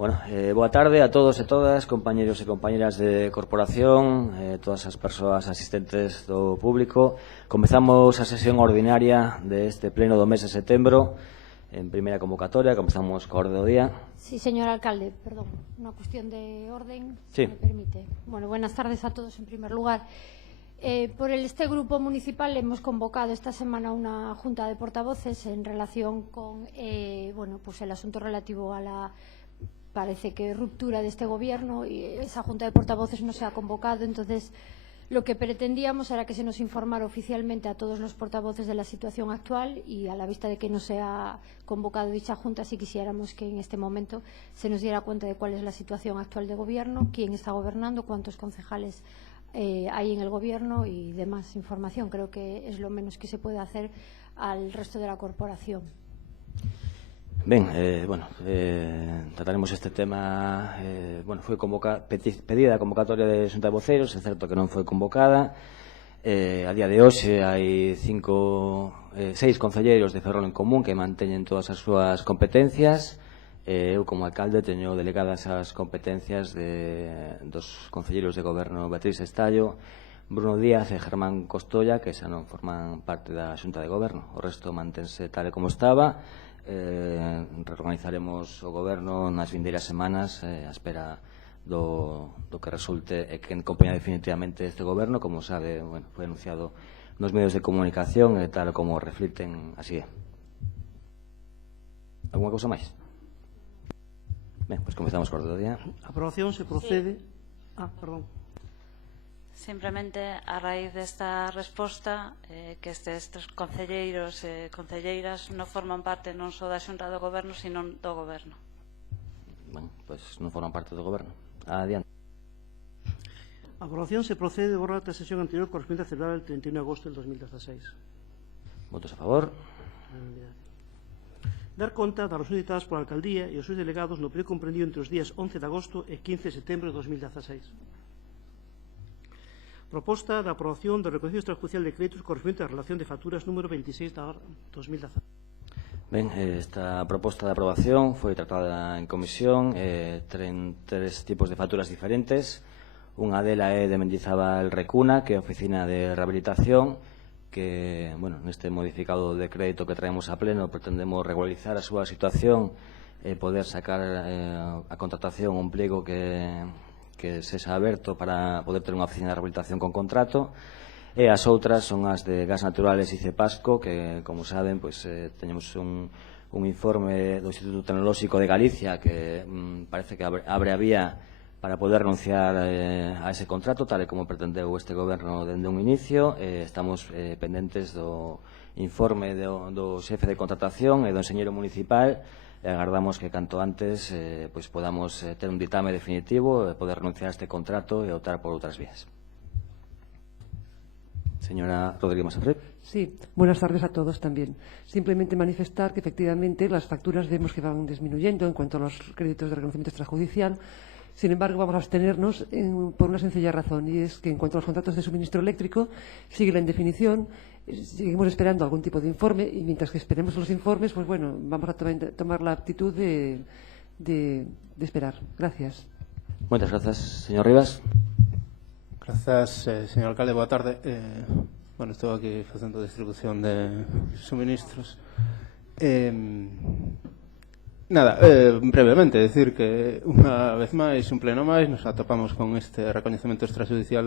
Boa tarde a todos e todas, compañeros e compañeras de corporación, todas as persoas asistentes do público. Comezamos a sesión ordinaria deste pleno do mes de setembro, en primeira convocatoria. Comezamos co orde do día. Sí, señor alcalde, perdón, una cuestión de orden, sí. si me permite. Bueno, buenas tardes a todos en primer lugar. Por este grupo municipal hemos convocado esta semana una junta de portavoces en relación con pues el asunto relativo a la, parece que, ruptura de este gobierno, y esa junta de portavoces no se ha convocado. Entonces, lo que pretendíamos era que se nos informara oficialmente a todos los portavoces de la situación actual, y a la vista de que no se ha convocado dicha junta, sí quisiéramos que en este momento se nos diera cuenta de cuál es la situación actual de gobierno, quién está gobernando, cuántos concejales hay en el gobierno y demás información. Creo que es lo menos que se puede hacer al resto de la corporación. Ben, trataremos este tema. Foi pedida a convocatoria de Xunta de Voceiros, é certo que non foi convocada. A día de hoxe hai 6 concelleiros de Ferrol en Común que manteñen todas as súas competencias. Eu, como alcalde, teño delegadas as competencias dos concelleiros de goberno Beatriz Estallo, Bruno Díaz e Germán Costolla, que xa non forman parte da Xunta de Goberno. O resto mantense tal e como estaba. Reorganizaremos o goberno nas vindeiras semanas á espera do que resulte e que acompaña definitivamente este goberno. Como sabe, foi anunciado nos medios de comunicación e tal como reflicten, así é. Alguna cousa máis? Ben, pois comezamos co orde do día. Aprobación, se procede... perdón. Simplemente, a raíz desta resposta, que estes concelleiros e concelleiras non forman parte non só da Xunta do Goberno, sino do Goberno. Ben, pois non forman parte do Goberno. Adiante. Aprobación, se procede de borrar da sesión anterior correspondiente a celebrar el 31 de agosto del 2016. Votos a favor. Dar conta das resolucións ditadas pola alcaldía e os seus delegados no período comprendido entre os días 11 de agosto e 15 de setembro de 2016. Proposta de aprobación do reconhecimiento extrajudicial de créditos correspondiente á relación de facturas número 26 de 2016. Ben, esta proposta de aprobación foi tratada en comisión. Ten 3 tipos de facturas diferentes. Unha dela é de Mendizábal Recuna, que é a Oficina de Rehabilitación, que, neste modificado de crédito que traemos a pleno, pretendemos regularizar a súa situación e poder sacar a contratación un pliego que sexa aberto para poder ter unha oficina de rehabilitación con contrato. E as outras son as de Gas Naturales e Cepasco, que, como saben, teñemos un informe do Instituto Tecnolóxico de Galicia que parece que abre a vía para poder renunciar a ese contrato, tal e como pretendeu este goberno dende un inicio. Estamos pendentes do informe do xefe de contratación e do enxeñeiro municipal, e agardamos que canto antes podamos ter un ditame definitivo e poder renunciar a este contrato e optar por outras vías. Señora Rodríguez Masafret. Sí, buenas tardes a todos también. Simplemente manifestar que efectivamente las facturas vemos que van disminuyendo en cuanto a los créditos de reconocimiento extrajudicial. Sin embargo, vamos a abstenernos por una sencilla razón, y es que en cuanto a los contratos de suministro eléctrico sigue la indefinición. Seguimos esperando algún tipo de informe, y mientras que esperemos los informes, vamos a tomar la actitud de esperar. Gracias. Muchas gracias. Señor Rivas. Grazas, señor alcalde, boa tarde. Estou aquí facendo distribución de suministros. Brevemente, decir que unha vez máis, un pleno máis, nos atopamos con este recoñecemento extrajudicial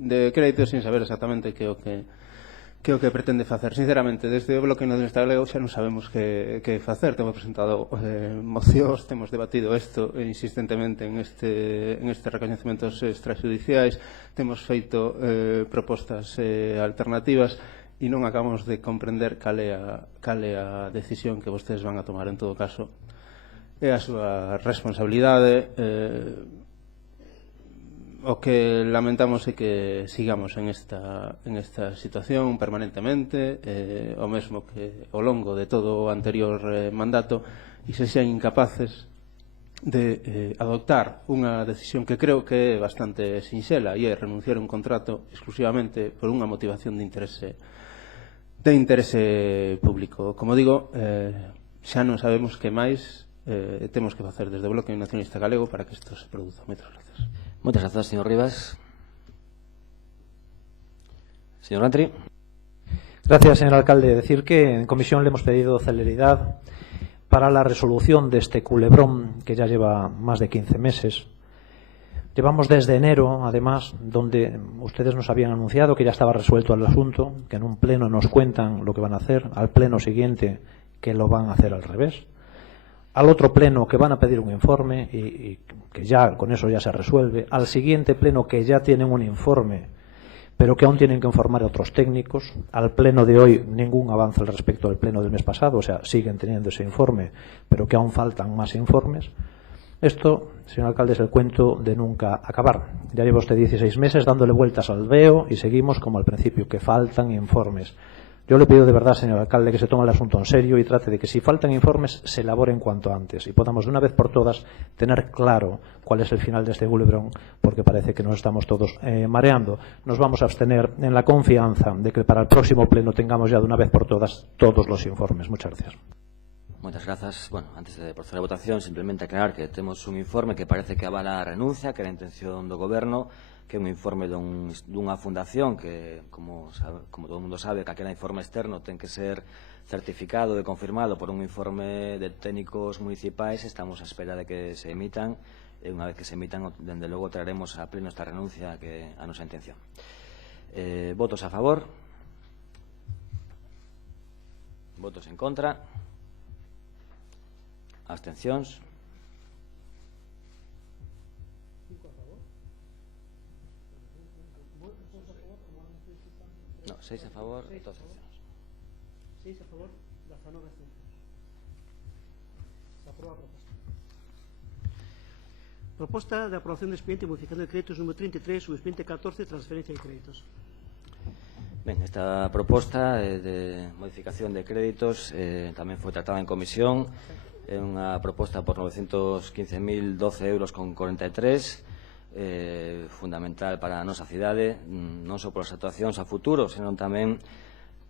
de créditos sin saber exactamente que é o que pretende facer. Sinceramente, desde o Bloque Nacionalista Galego xa non sabemos que facer. Temos presentado mocións, temos debatido isto insistentemente en este recoñecementos extrajudiciais, temos feito propostas alternativas, e non acabamos de comprender cal é a decisión que vostedes van a tomar. En todo caso, é a súa responsabilidade. O que lamentamos é que sigamos en esta situación permanentemente, o mesmo que ao longo de todo o anterior mandato, e se sean incapaces de adoptar unha decisión que creo que é bastante sinxela, e é renunciar a un contrato exclusivamente por unha motivación de interese público. Como digo, xa non sabemos que máis temos que facer desde o Bloque Nacionalista Galego para que isto se produza. Moitas gracias. Muchas gracias, señor Rivas. Señor Lantri. Gracias, señor alcalde. Decir que en comisión le hemos pedido celeridad para la resolución de este culebrón que ya lleva más de 15 meses. Llevamos desde enero, además, donde ustedes nos habían anunciado que ya estaba resuelto el asunto, que en un pleno nos cuentan lo que van a hacer, al pleno siguiente que lo van a hacer al revés, al otro pleno que van a pedir un informe y que ya con eso ya se resuelve, al siguiente pleno que ya tienen un informe pero que aún tienen que informar a otros técnicos. Al pleno de hoy ningún avance al respecto del pleno del mes pasado, o sea, siguen teniendo ese informe, pero que aún faltan más informes. Esto, señor alcalde, es el cuento de nunca acabar. Ya lleva usted 16 meses dándole vueltas al veo y seguimos como al principio, que faltan informes. Yo le pido de verdad, señor alcalde, que se tome el asunto en serio y trate de que si faltan informes se elaboren cuanto antes y podamos de una vez por todas tener claro cuál es el final de este culebrón, porque parece que nos estamos todos mareando. Nos vamos a abstener en la confianza de que para el próximo pleno tengamos ya de una vez por todas todos los informes. Muchas gracias. Muchas gracias. Bueno, antes de proceder a votación, simplemente aclarar que temos un informe que parece que avala a renuncia, que era a intención do Goberno, que é un informe dunha fundación que, como todo o mundo sabe, que aquel informe externo ten que ser certificado e confirmado por un informe de técnicos municipais. Estamos a espera de que se emitan e unha vez que se emitan, dende logo traeremos a pleno esta renuncia, que é a nosa intención. Votos a favor? Votos en contra? Abstencións? No, 6 a favor e 2 abstencións. 6 a favor, 19 abstencións. Se aproba a proposta. Proposta de aprobación de expediente modificando de créditos número 33, subexpediente 14, transferencia de créditos. Ben, esta proposta de modificación de créditos tamén foi tratada en comisión. É unha proposta por 915.012 euros con 43, fundamental para a nosa cidade, non só polas actuacións a futuro, senón tamén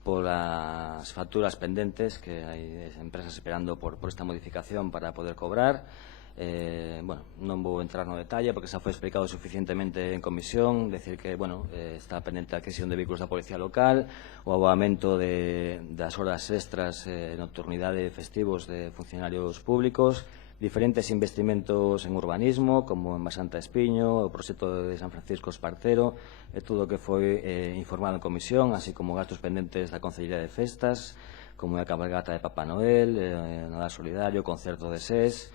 polas facturas pendentes, que hai empresas esperando por esta modificación para poder cobrar. Bueno, non vou entrar no detalle porque xa foi explicado suficientemente en comisión. Decir que, bueno, está pendente a adquisición de vehículos da Policía Local, o aboamento das horas extras, nocturnidade e festivos de funcionarios públicos, diferentes investimentos en urbanismo, como en Basanta Espiño, o proxecto de San Francisco Espartero, e todo o que foi informado en comisión, así como gastos pendentes da Concellería de Festas, como a cabalgata de Papá Noel, Nadal Solidario, concerto de SES.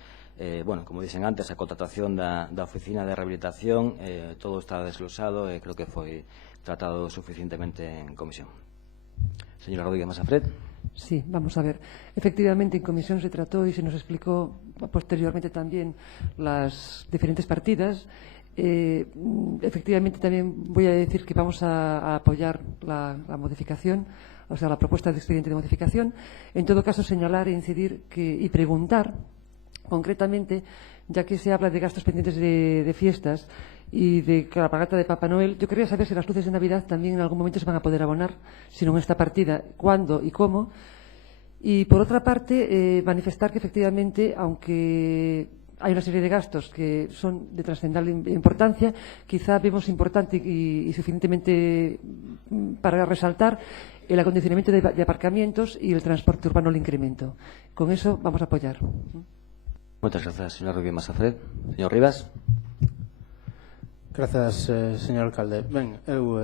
Bueno, como dicen antes, a contratación da oficina de rehabilitación, todo está desglosado e creo que foi tratado suficientemente en comisión. Señora Rodríguez Masafret. Sí, vamos a ver. Efectivamente, en comisión se trató y se nos explicó posteriormente también las diferentes partidas. Efectivamente, también voy a decir que vamos a apoyar la modificación, o sea, la propuesta de expediente de modificación. En todo caso, señalar e incidir y preguntar concretamente, ya que se habla de gastos pendientes de fiestas y de cabalgata de Papá Noel, yo quería saber si las luces de Navidad también en algún momento se van a poder abonar, si no en esta partida, cuándo y cómo. Y por otra parte, manifestar que efectivamente, aunque hay una serie de gastos que son de trascendental importancia, quizá vemos importante y suficientemente para resaltar el acondicionamiento de aparcamientos y el transporte urbano al incremento. Con eso vamos a apoyar. Muchas gracias, señora Rodríguez Masafret. Señor Rivas. Grazas, señor alcalde. Ben, eu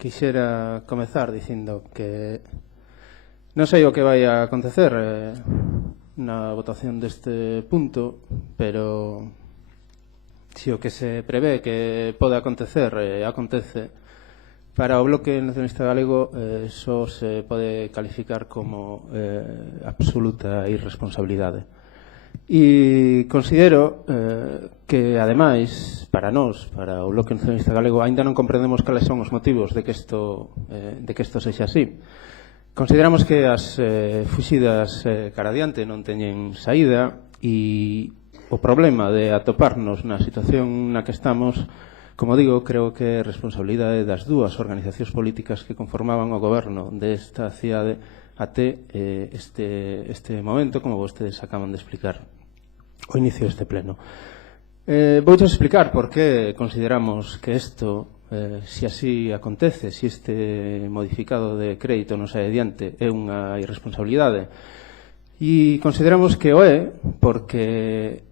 quixera comezar dicindo que non sei o que vai a acontecer na votación deste punto, pero se o que se prevé que pode acontecer acontece, para o Bloque Nacionalista Galego só se pode calificar como absoluta irresponsabilidade. E considero que, ademais, para nós, para o Bloque Nacionalista Galego, aínda non comprendemos cales son os motivos de que isto sexa así. Consideramos que as fuxidas cara adiante non teñen saída e o problema de atoparnos na situación na que estamos, como digo, creo que é responsabilidade das dúas organizacións políticas que conformaban o goberno desta cidade até este momento, como vostedes acaban de explicar ao inicio deste pleno. Vou explicar por que consideramos que isto, se así acontece, se este modificado de crédito non sae adiante, é unha irresponsabilidade. E consideramos que o é porque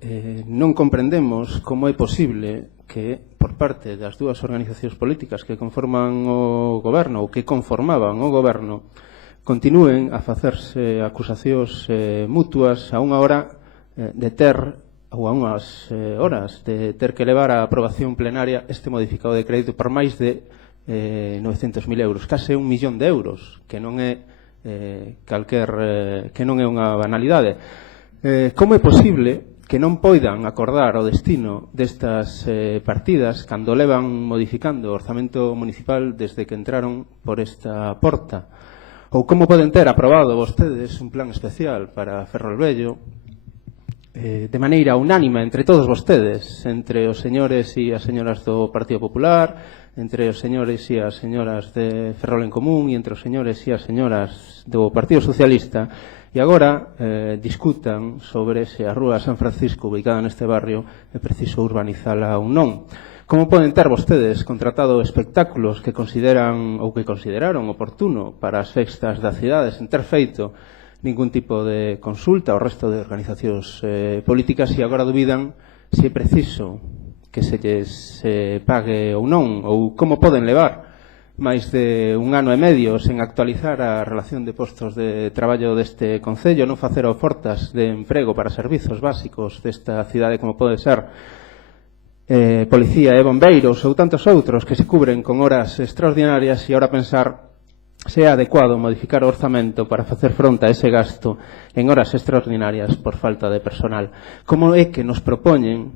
non comprendemos como é posible que por parte das dúas organizacións políticas que conforman o goberno ou que conformaban o goberno continúen a facerse acusacións mutuas a unha hora de ter ou a unhas horas de ter que levar a aprobación plenaria este modificado de crédito por máis de 900.000 euros, case 1 millón de euros, que non é que non é unha banalidade. Como é posible que non poidan acordar o destino destas partidas cando levan modificando o orzamento municipal desde que entraron por esta porta? Ou como poden ter aprobado vostedes un plan especial para Ferrolvello de maneira unánima entre todos vostedes, entre os señores e as señoras do Partido Popular, entre os señores e as señoras de Ferrol en Común e entre os señores e as señoras do Partido Socialista, e agora discutan sobre se a Rúa San Francisco ubicada neste barrio é preciso urbanizala ou non. Como poden ter vostedes contratado espectáculos que consideran ou que consideraron oportuno para as festas das cidades sen ter feito ningún tipo de consulta ao resto de organizacións políticas e agora dubidan se é preciso que se lles pague ou non, ou como poden levar máis de 1 ano e medio sen actualizar a relación de postos de traballo deste concello, non facer ofertas de emprego para servizos básicos desta cidade como pode ser policía e bombeiros ou tantos outros que se cubren con horas extraordinarias e ahora pensar se é adecuado modificar o orzamento para facer fronte a ese gasto en horas extraordinarias por falta de personal. Como é que nos propoñen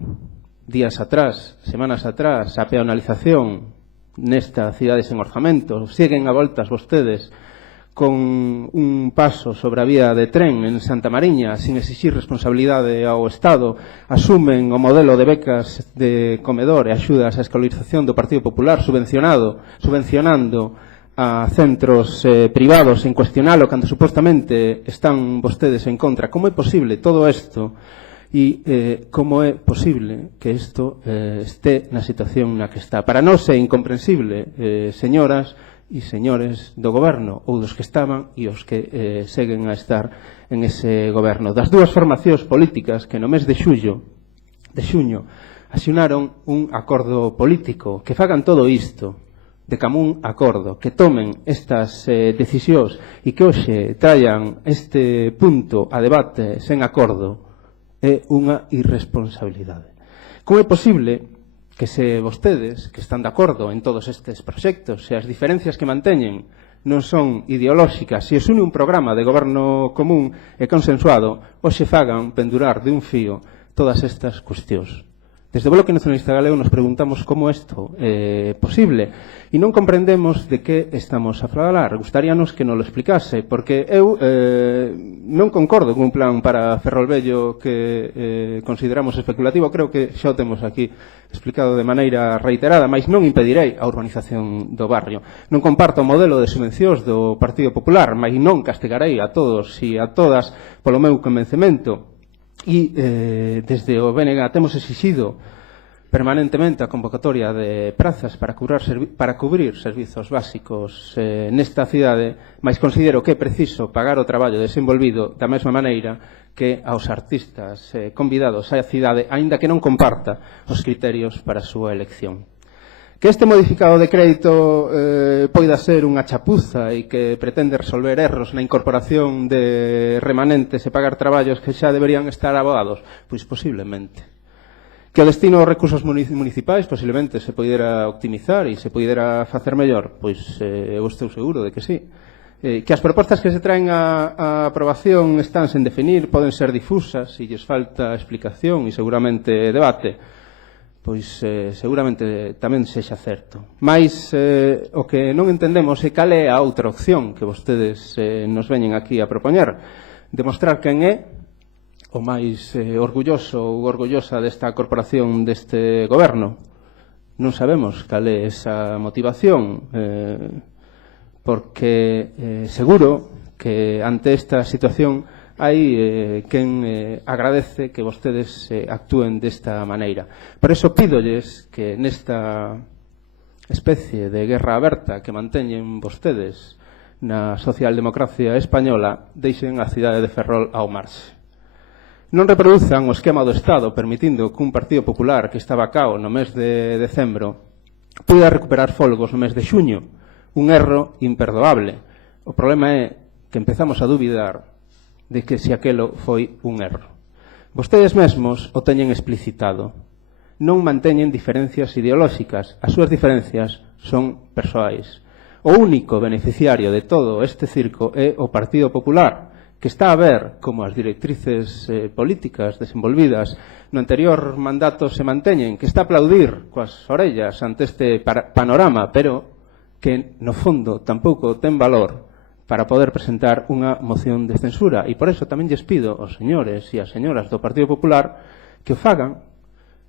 días atrás, semanas atrás, a peonalización nesta cidade sen orzamento? Siguen a voltas vostedes con un paso sobre a vía de tren en Santa Mariña sin exixir responsabilidade ao Estado, asumen o modelo de becas de comedor e axudas á escolarización do Partido Popular subvencionando a centros privados en cuestionalo cando supostamente están vostedes en contra. Como é posible todo isto e como é posible que isto este na situación na que está? Para nós é incomprensible, señoras e señores do goberno ou dos que estaban e os que seguen a estar en ese goberno. Das dúas formacións políticas que no mes de xuño axunaron un acordo político, que fagan todo isto de común acordo, que tomen estas decisións e que hoxe traian este punto a debate sen acordo é unha irresponsabilidade. Como é posible que se vostedes, que están de acordo en todos estes proxectos, se as diferencias que manteñen non son ideolóxicas, se os une un programa de goberno común e consensuado, hoxe fagan pendurar de un fío todas estas cuestións? Desde o Bloque Nacionalista Galego nos preguntamos como isto é posible e non comprendemos de que estamos a falar. Gustaríanos que nos lo explicase, porque eu non concordo con un plan para Ferrolvello que consideramos especulativo. Creo que xa o temos aquí explicado de maneira reiterada, mas non impedirei a urbanización do barrio. Non comparto o modelo de subvencións do Partido Popular, mas non castigarei a todos e a todas polo meu convencemento. E desde o BNG temos exixido permanentemente a convocatoria de prazas para cubrir servizos básicos nesta cidade, mas considero que é preciso pagar o traballo desenvolvido da mesma maneira que aos artistas convidados á cidade, aínda que non comparta os criterios para a súa elección. Que este modificado de crédito poida ser unha chapuza e que pretende resolver erros na incorporación de remanentes e pagar traballos que xa deberían estar abogados? Pois posiblemente. Que o destino aos recursos municipais posiblemente se poidera optimizar e se poidera facer mellor? Pois eu estou seguro de que sí. Que as propostas que se traen a aprobación están sen definir, poden ser difusas e lles falta explicación e seguramente debate. Pois seguramente tamén sexa certo. Mais o que non entendemos é cal é a outra opción que vostedes nos veñen aquí a propoñer. Demostrar quen é o máis orgulloso ou orgullosa desta corporación deste goberno. Non sabemos cal é esa motivación, porque seguro que ante esta situación hai quen agradece que vostedes actúen desta maneira. Por eso pídolles que nesta especie de guerra aberta que manteñen vostedes na socialdemocracia española deixen a cidade de Ferrol ao marxe. Non reproduzan o esquema do Estado permitindo que un Partido Popular que estaba cao no mes de decembro puida recuperar folgos no mes de xuño. Un erro imperdoable. O problema é que empezamos a dubidar de que se aquelo foi un erro. Vostedes mesmos o teñen explicitado. Non manteñen diferencias ideolóxicas. As súas diferencias son persoais. O único beneficiario de todo este circo é o Partido Popular, que está a ver como as directrices políticas desenvolvidas no anterior mandato se manteñen, que está a aplaudir coas orellas ante este panorama, pero que no fondo tampouco ten valor para poder presentar unha moción de censura. E por eso tamén lles pido aos señores e as señoras do Partido Popular que o fagan,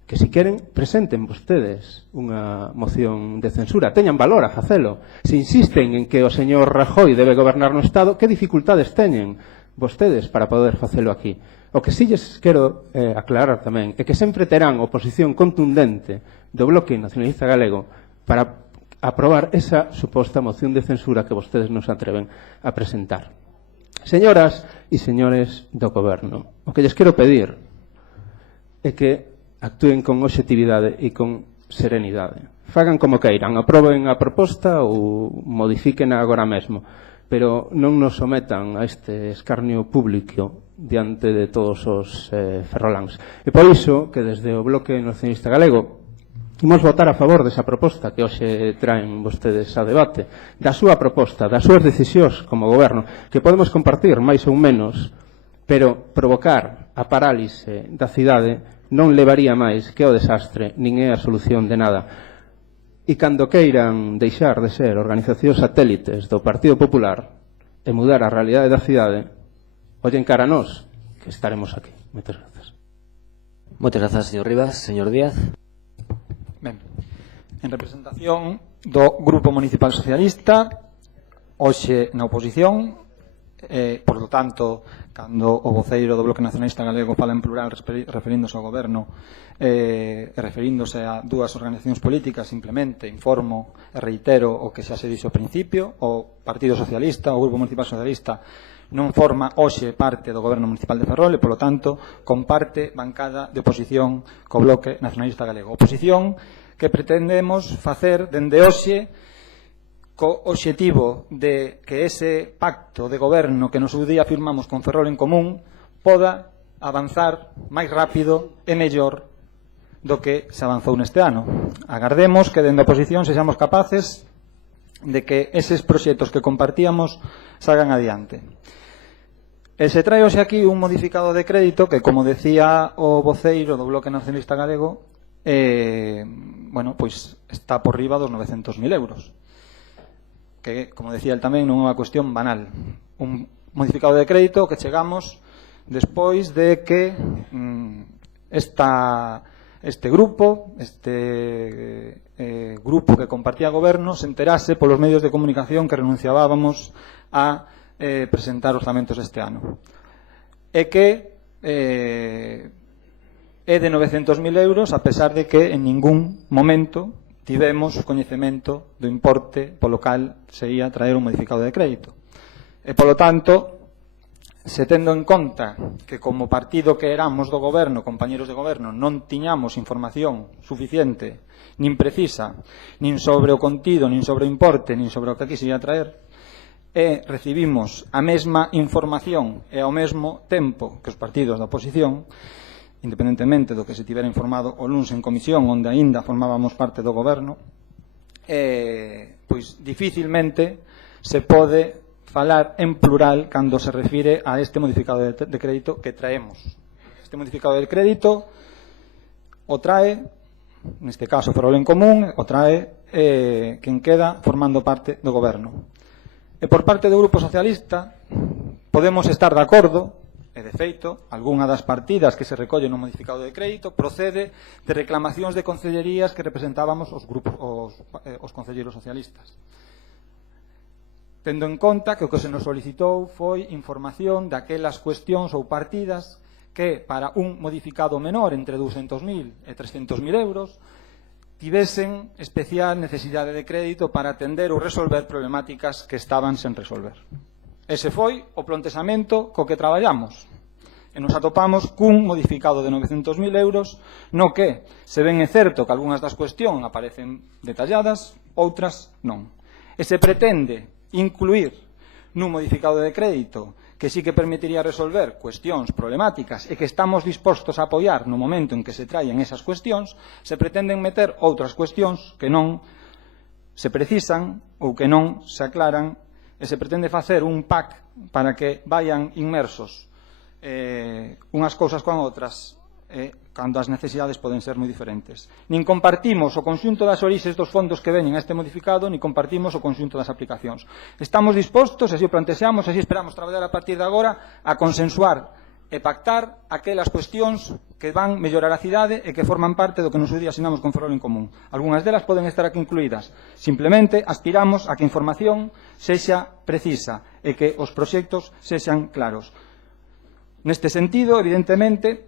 que se queren presenten vostedes unha moción de censura, teñan valor a facelo. Se insisten en que o señor Rajoy debe gobernar no Estado, que dificultades teñen vostedes para poder facelo aquí? O que si lles quero aclarar tamén é que sempre terán oposición contundente do Bloque Nacionalista Galego para aprobar esa suposta moción de censura que vostedes nos atreven a presentar. Señoras e señores do Goberno, o que lles quero pedir é que actúen con obxectividade e con serenidade. Fagan como queiran, aproben a proposta ou modifiquen agora mesmo, pero non nos sometan a este escarnio público diante de todos os ferroláns. E por iso que desde o Bloque Nacionalista Galego imos votar a favor desa proposta que hoxe traen vostedes a debate, da súa proposta, das súas decisións como goberno, que podemos compartir máis ou menos, pero provocar a parálise da cidade non levaría máis que ao desastre, nin é a solución de nada. E cando queiran deixar de ser organizacións satélites do Partido Popular e mudar a realidade da cidade, ollen cara a nós, que estaremos aquí. Moitas grazas. Moitas grazas, señor Rivas. Señor Díaz. Ben, en representación do Grupo Municipal Socialista, hoxe na oposición, por lo tanto, cando o voceiro do Bloque Nacionalista Galego fala en plural referíndose ao goberno e referíndose a dúas organizacións políticas, simplemente informo e reitero o que xa se dixo ao principio. O Partido Socialista, o Grupo Municipal Socialista, non forma hoxe parte do Goberno Municipal de Ferrol e, polo tanto, comparte bancada de oposición co Bloque Nacionalista Galego. Oposición que pretendemos facer dende hoxe co obxectivo de que ese pacto de goberno que no seu día firmamos con Ferrol en Común poda avanzar máis rápido e mellor do que se avanzou neste ano. Agardemos que dende a oposición sexamos capaces de que eses proxectos que compartíamos salgan adiante. E se trae hoxe aquí un modificado de crédito que, como decía o voceiro do Bloque Nacionalista Galego, bueno, pois está por riba dos 900.000 euros. Que, como decía el tamén, non é unha cuestión banal. Un modificado de crédito que chegamos despois de que este grupo que compartía goberno se enterase polos medios de comunicación que renunciábamos a presentar orzamentos este ano. E que é de 900.000 euros, a pesar de que en ningún momento tivemos coñecemento do importe polo cal se ia traer un modificado de crédito. E, polo tanto, se tendo en conta que como partido que éramos do goberno, compañeros de goberno, non tiñamos información suficiente, nin precisa, nin sobre o contido, nin sobre o importe, nin sobre o que aquí se ia traer, e recibimos a mesma información e ao mesmo tempo que os partidos da oposición, independentemente do que se tivera informado o luns en comisión, onde aínda formábamos parte do goberno, pois dificilmente se pode falar en plural cando se refire a este modificado de crédito que traemos. Este modificado de crédito o trae, neste caso Ferrol en Común, o trae quen queda formando parte do goberno. E por parte do Grupo Socialista podemos estar de acordo, e de feito, algunha das partidas que se recollen no modificado de crédito procede de reclamacións de concellerías que representábamos os concelleiros socialistas. tendo en conta que o que se nos solicitou foi información daquelas cuestións ou partidas que para un modificado menor entre 200.000 e 300.000 euros tivesen especial necesidade de crédito para atender ou resolver problemáticas que estaban sen resolver. Ese foi o plantexamento co que traballamos. E nos atopamos cun modificado de 900.000 euros no que, se ben é certo que algunhas das cuestións aparecen detalladas, outras non. E se pretende incluir nun modificado de crédito que sí que permitiría resolver cuestións problemáticas e que estamos dispostos a apoiar no momento en que se traen esas cuestións, se pretenden meter outras cuestións que non se precisan ou que non se aclaran e se pretende facer un pack para que vayan inmersos unhas cousas con outras cando as necesidades poden ser moi diferentes. Nin compartimos o conxunto das orixes dos fondos que veñen a este modificado, nin compartimos o conxunto das aplicacións. Estamos dispostos, así o plantexamos, así esperamos traballar a partir de agora, a consensuar e pactar aquelas cuestións que van mellorar a cidade e que forman parte do que nos día asinamos con Ferrol en Común. Algúnas delas poden estar aquí incluídas. Simplemente aspiramos a que a información sexa precisa e que os proxectos sexan claros. Neste sentido, evidentemente,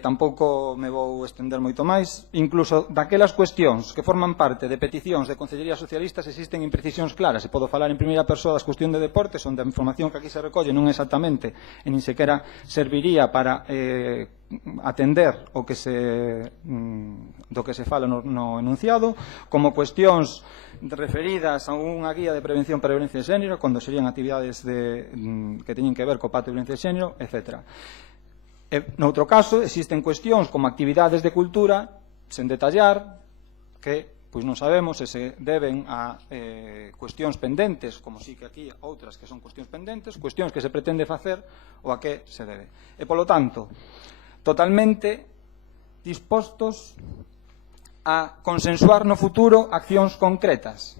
tampouco me vou estender moito máis, incluso daquelas cuestións que forman parte de peticións de concellerías socialistas existen imprecisións claras, e podo falar en primeira persoa das cuestións de deportes, onde a información que aquí se recolle non exactamente e nin sequera serviría para atender o que do que se fala no enunciado, como cuestións referidas a unha guía de prevención para a violencia de xénero, cando serían actividades que teñen que ver co pacto de violencia de xénero, etc. Noutro caso, existen cuestións como actividades de cultura, sen detallar, que pois non sabemos se se deben a cuestións pendentes, como sí que aquí outras que son cuestións pendentes, cuestións que se pretende facer ou a que se debe. E, polo tanto, totalmente dispostos a consensuar no futuro accións concretas,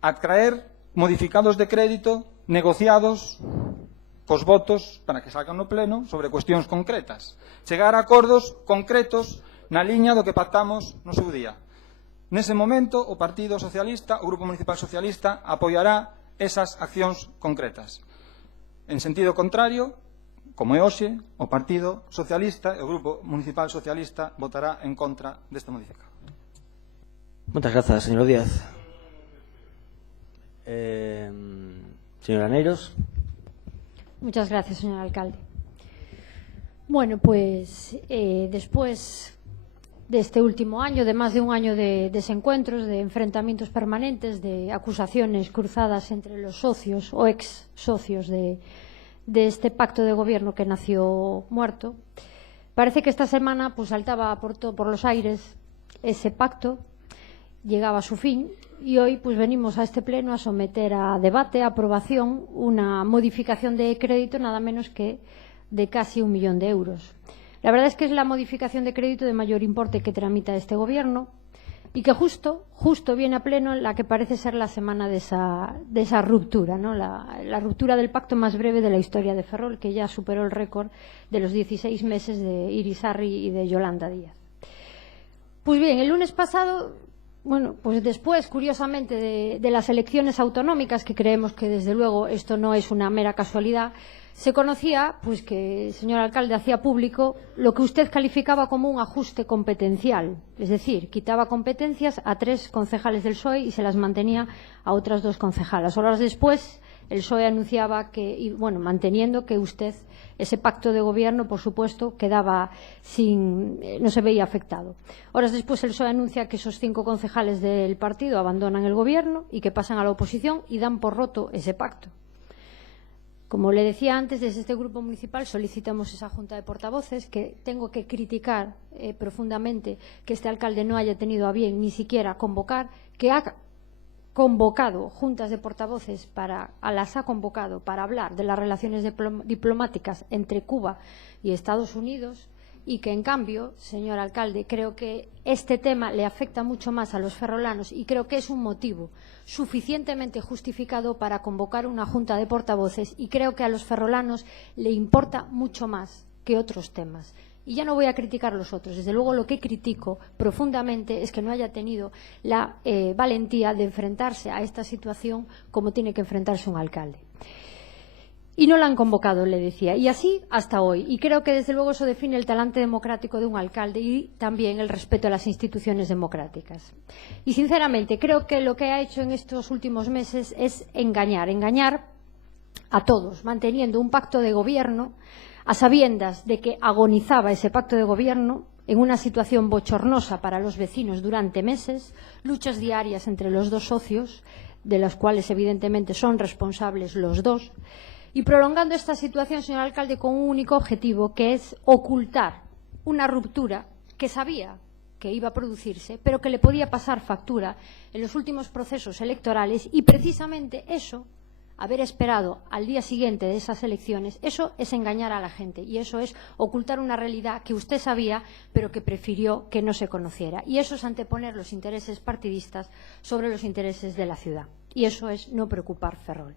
a traer modificados de crédito negociados cos votos para que salgan no pleno sobre cuestións concretas. Chegar a acordos concretos na liña do que pactamos no seu día. Nese momento, o Partido Socialista, o Grupo Municipal Socialista, apoiará esas accións concretas. En sentido contrario, como é hoxe, o Partido Socialista e o Grupo Municipal Socialista votará en contra deste modificado. Muchas gracias, señor Díaz. Señor Aneiros. Muchas gracias, señor alcalde. Bueno, pues después de este último año, de más de un año de desencuentros, de enfrentamientos permanentes, de acusaciones cruzadas entre los socios o ex socios de este pacto de gobierno que nació muerto, parece que esta semana pues saltaba por los aires ese pacto, llegaba a su fin. Y hoy pues venimos a este pleno a someter a debate, a aprobación, una modificación de crédito nada menos que de casi 1 millón de euros. La verdad es que es la modificación de crédito de mayor importe que tramita este gobierno y que justo viene a pleno en la que parece ser la semana de esa ruptura, ¿no? La ruptura del pacto más breve de la historia de Ferrol, que ya superó el récord de los 16 meses de Irisarri y de Yolanda Díaz. Pues bien, el lunes pasado, bueno, pues después, curiosamente, de las elecciones autonómicas, que creemos que desde luego esto no es una mera casualidad, se conocía pues que el señor alcalde hacía público lo que usted calificaba como un ajuste competencial, es decir, quitaba competencias a 3 concejales del PSOE y se las mantenía a otras 2 concejalas. Horas después, el PSOE anunciaba que, y bueno, manteniendo que usted, ese pacto de gobierno, por supuesto, quedaba no se veía afectado. Horas después, el PSOE anuncia que esos 5 concejales del partido abandonan el gobierno y que pasan a la oposición y dan por roto ese pacto. Como le decía antes, desde este grupo municipal solicitamos esa junta de portavoces, que tengo que criticar profundamente que este alcalde no haya tenido a bien ni siquiera convocar, que ha convocado juntas de portavoces las ha convocado para hablar de las relaciones diplomáticas entre Cuba y Estados Unidos, y que en cambio, señor alcalde, creo que este tema le afecta mucho más a los ferrolanos y creo que es un motivo suficientemente justificado para convocar una junta de portavoces, y creo que a los ferrolanos le importa mucho más que otros temas. Y ya no voy a criticar a los otros. Desde luego, lo que critico profundamente es que no haya tenido la valentía de enfrentarse a esta situación como tiene que enfrentarse un alcalde. Y no la han convocado, le decía. Y así hasta hoy. Y creo que, desde luego, eso define el talante democrático de un alcalde y también el respeto a las instituciones democráticas. Y, sinceramente, creo que lo que ha hecho en estos últimos meses es engañar a todos, manteniendo un pacto de gobierno a sabiendas de que agonizaba ese pacto de gobierno en una situación bochornosa para los vecinos durante meses, luchas diarias entre los dos socios, de las cuales evidentemente son responsables los dos, y prolongando esta situación, señor alcalde, con un único objetivo, que es ocultar una ruptura que sabía que iba a producirse, pero que le podía pasar factura en los últimos procesos electorales, y precisamente eso, haber esperado al día siguiente de esas elecciones, eso es engañar a la gente y eso es ocultar una realidad que usted sabía pero que prefirió que no se conociera. Y eso es anteponer los intereses partidistas sobre los intereses de la ciudad. Y eso es no preocupar Ferrol.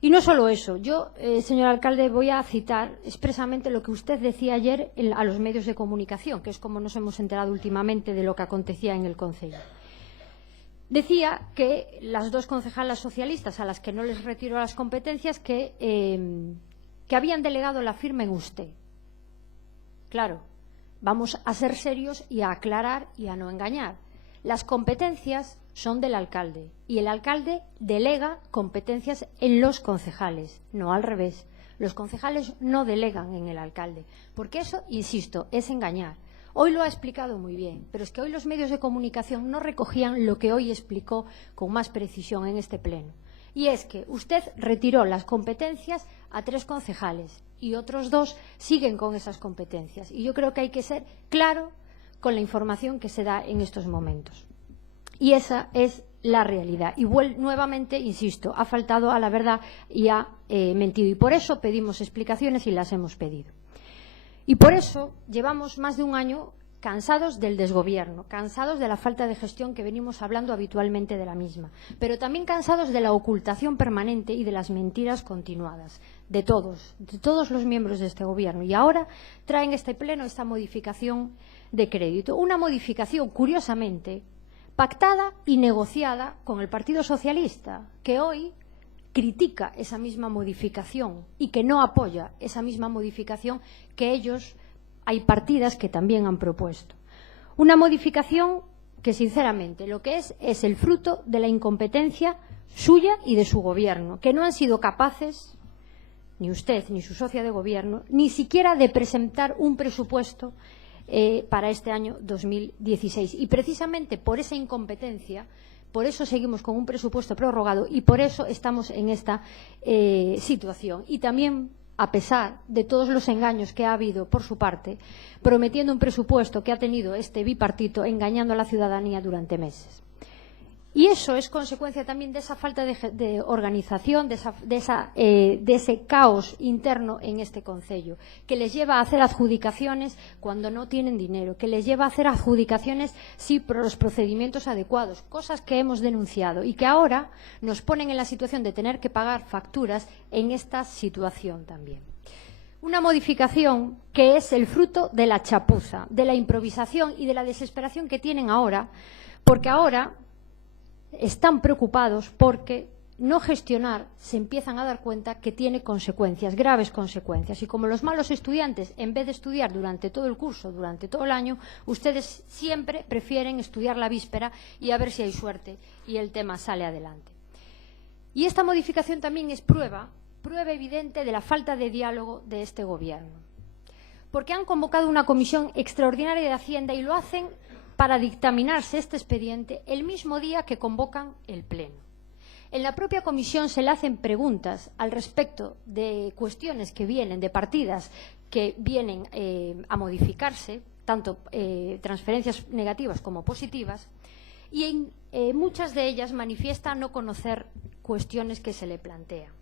Y no solo eso. Yo, señor alcalde, voy a citar expresamente lo que usted decía ayer a los medios de comunicación, que es como nos hemos enterado últimamente de lo que acontecía en el concello. Decía que las dos concejalas socialistas a las que no les retiró las competencias que habían delegado la firma en usted. Claro, vamos a ser serios y a aclarar y a no engañar. Las competencias son del alcalde y el alcalde delega competencias en los concejales, no al revés. Los concejales no delegan en el alcalde, porque eso, insisto, es engañar. Hoy lo ha explicado muy bien, pero es que hoy los medios de comunicación no recogían lo que hoy explicó con más precisión en este pleno. Y es que usted retiró las competencias a 3 concejales y otros 2 siguen con esas competencias. Y yo creo que hay que ser claro con la información que se da en estos momentos. Y esa es la realidad. Y nuevamente, insisto, ha faltado a la verdad y ha mentido. Y por eso pedimos explicaciones y las hemos pedido. Y por eso llevamos más de un año cansados del desgobierno, cansados de la falta de gestión que venimos hablando habitualmente de la misma, pero también cansados de la ocultación permanente y de las mentiras continuadas de todos los miembros de este gobierno. Y ahora traen este pleno esta modificación de crédito, una modificación, curiosamente, pactada y negociada con el Partido Socialista, que hoy critica esa misma modificación y que no apoya esa misma modificación que ellos, hay partidas que también han propuesto. Una modificación que, sinceramente, lo que es el fruto de la incompetencia suya y de su gobierno, que no han sido capaces, ni usted ni su socia de gobierno, ni siquiera de presentar un presupuesto para este año 2016. Y precisamente por esa incompetencia, por eso seguimos con un presupuesto prorrogado y por eso estamos en esta situación. Y también, a pesar de todos los engaños que ha habido por su parte, prometiendo un presupuesto que ha tenido este bipartito engañando a la ciudadanía durante meses. Y eso es consecuencia también de esa falta de organización, de ese caos interno en este concello, que les lleva a hacer adjudicaciones cuando no tienen dinero, que les lleva a hacer adjudicaciones sí por los procedimientos adecuados, cosas que hemos denunciado y que ahora nos ponen en la situación de tener que pagar facturas en esta situación también. Una modificación que es el fruto de la chapuza, de la improvisación y de la desesperación que tienen ahora, porque ahora están preocupados porque no gestionar se empiezan a dar cuenta que tiene consecuencias, graves consecuencias. Y como los malos estudiantes, en vez de estudiar durante todo el curso, durante todo el año, ustedes siempre prefieren estudiar la víspera y a ver si hay suerte y el tema sale adelante. Y esta modificación también es prueba evidente de la falta de diálogo de este gobierno. Porque han convocado una comisión extraordinaria de Hacienda y lo hacen para dictaminarse este expediente el mismo día que convocan el pleno. En la propia comisión se le hacen preguntas al respecto de cuestiones que vienen, de partidas que vienen a modificarse, tanto transferencias negativas como positivas, y en muchas de ellas manifiesta no conocer cuestiones que se le plantean.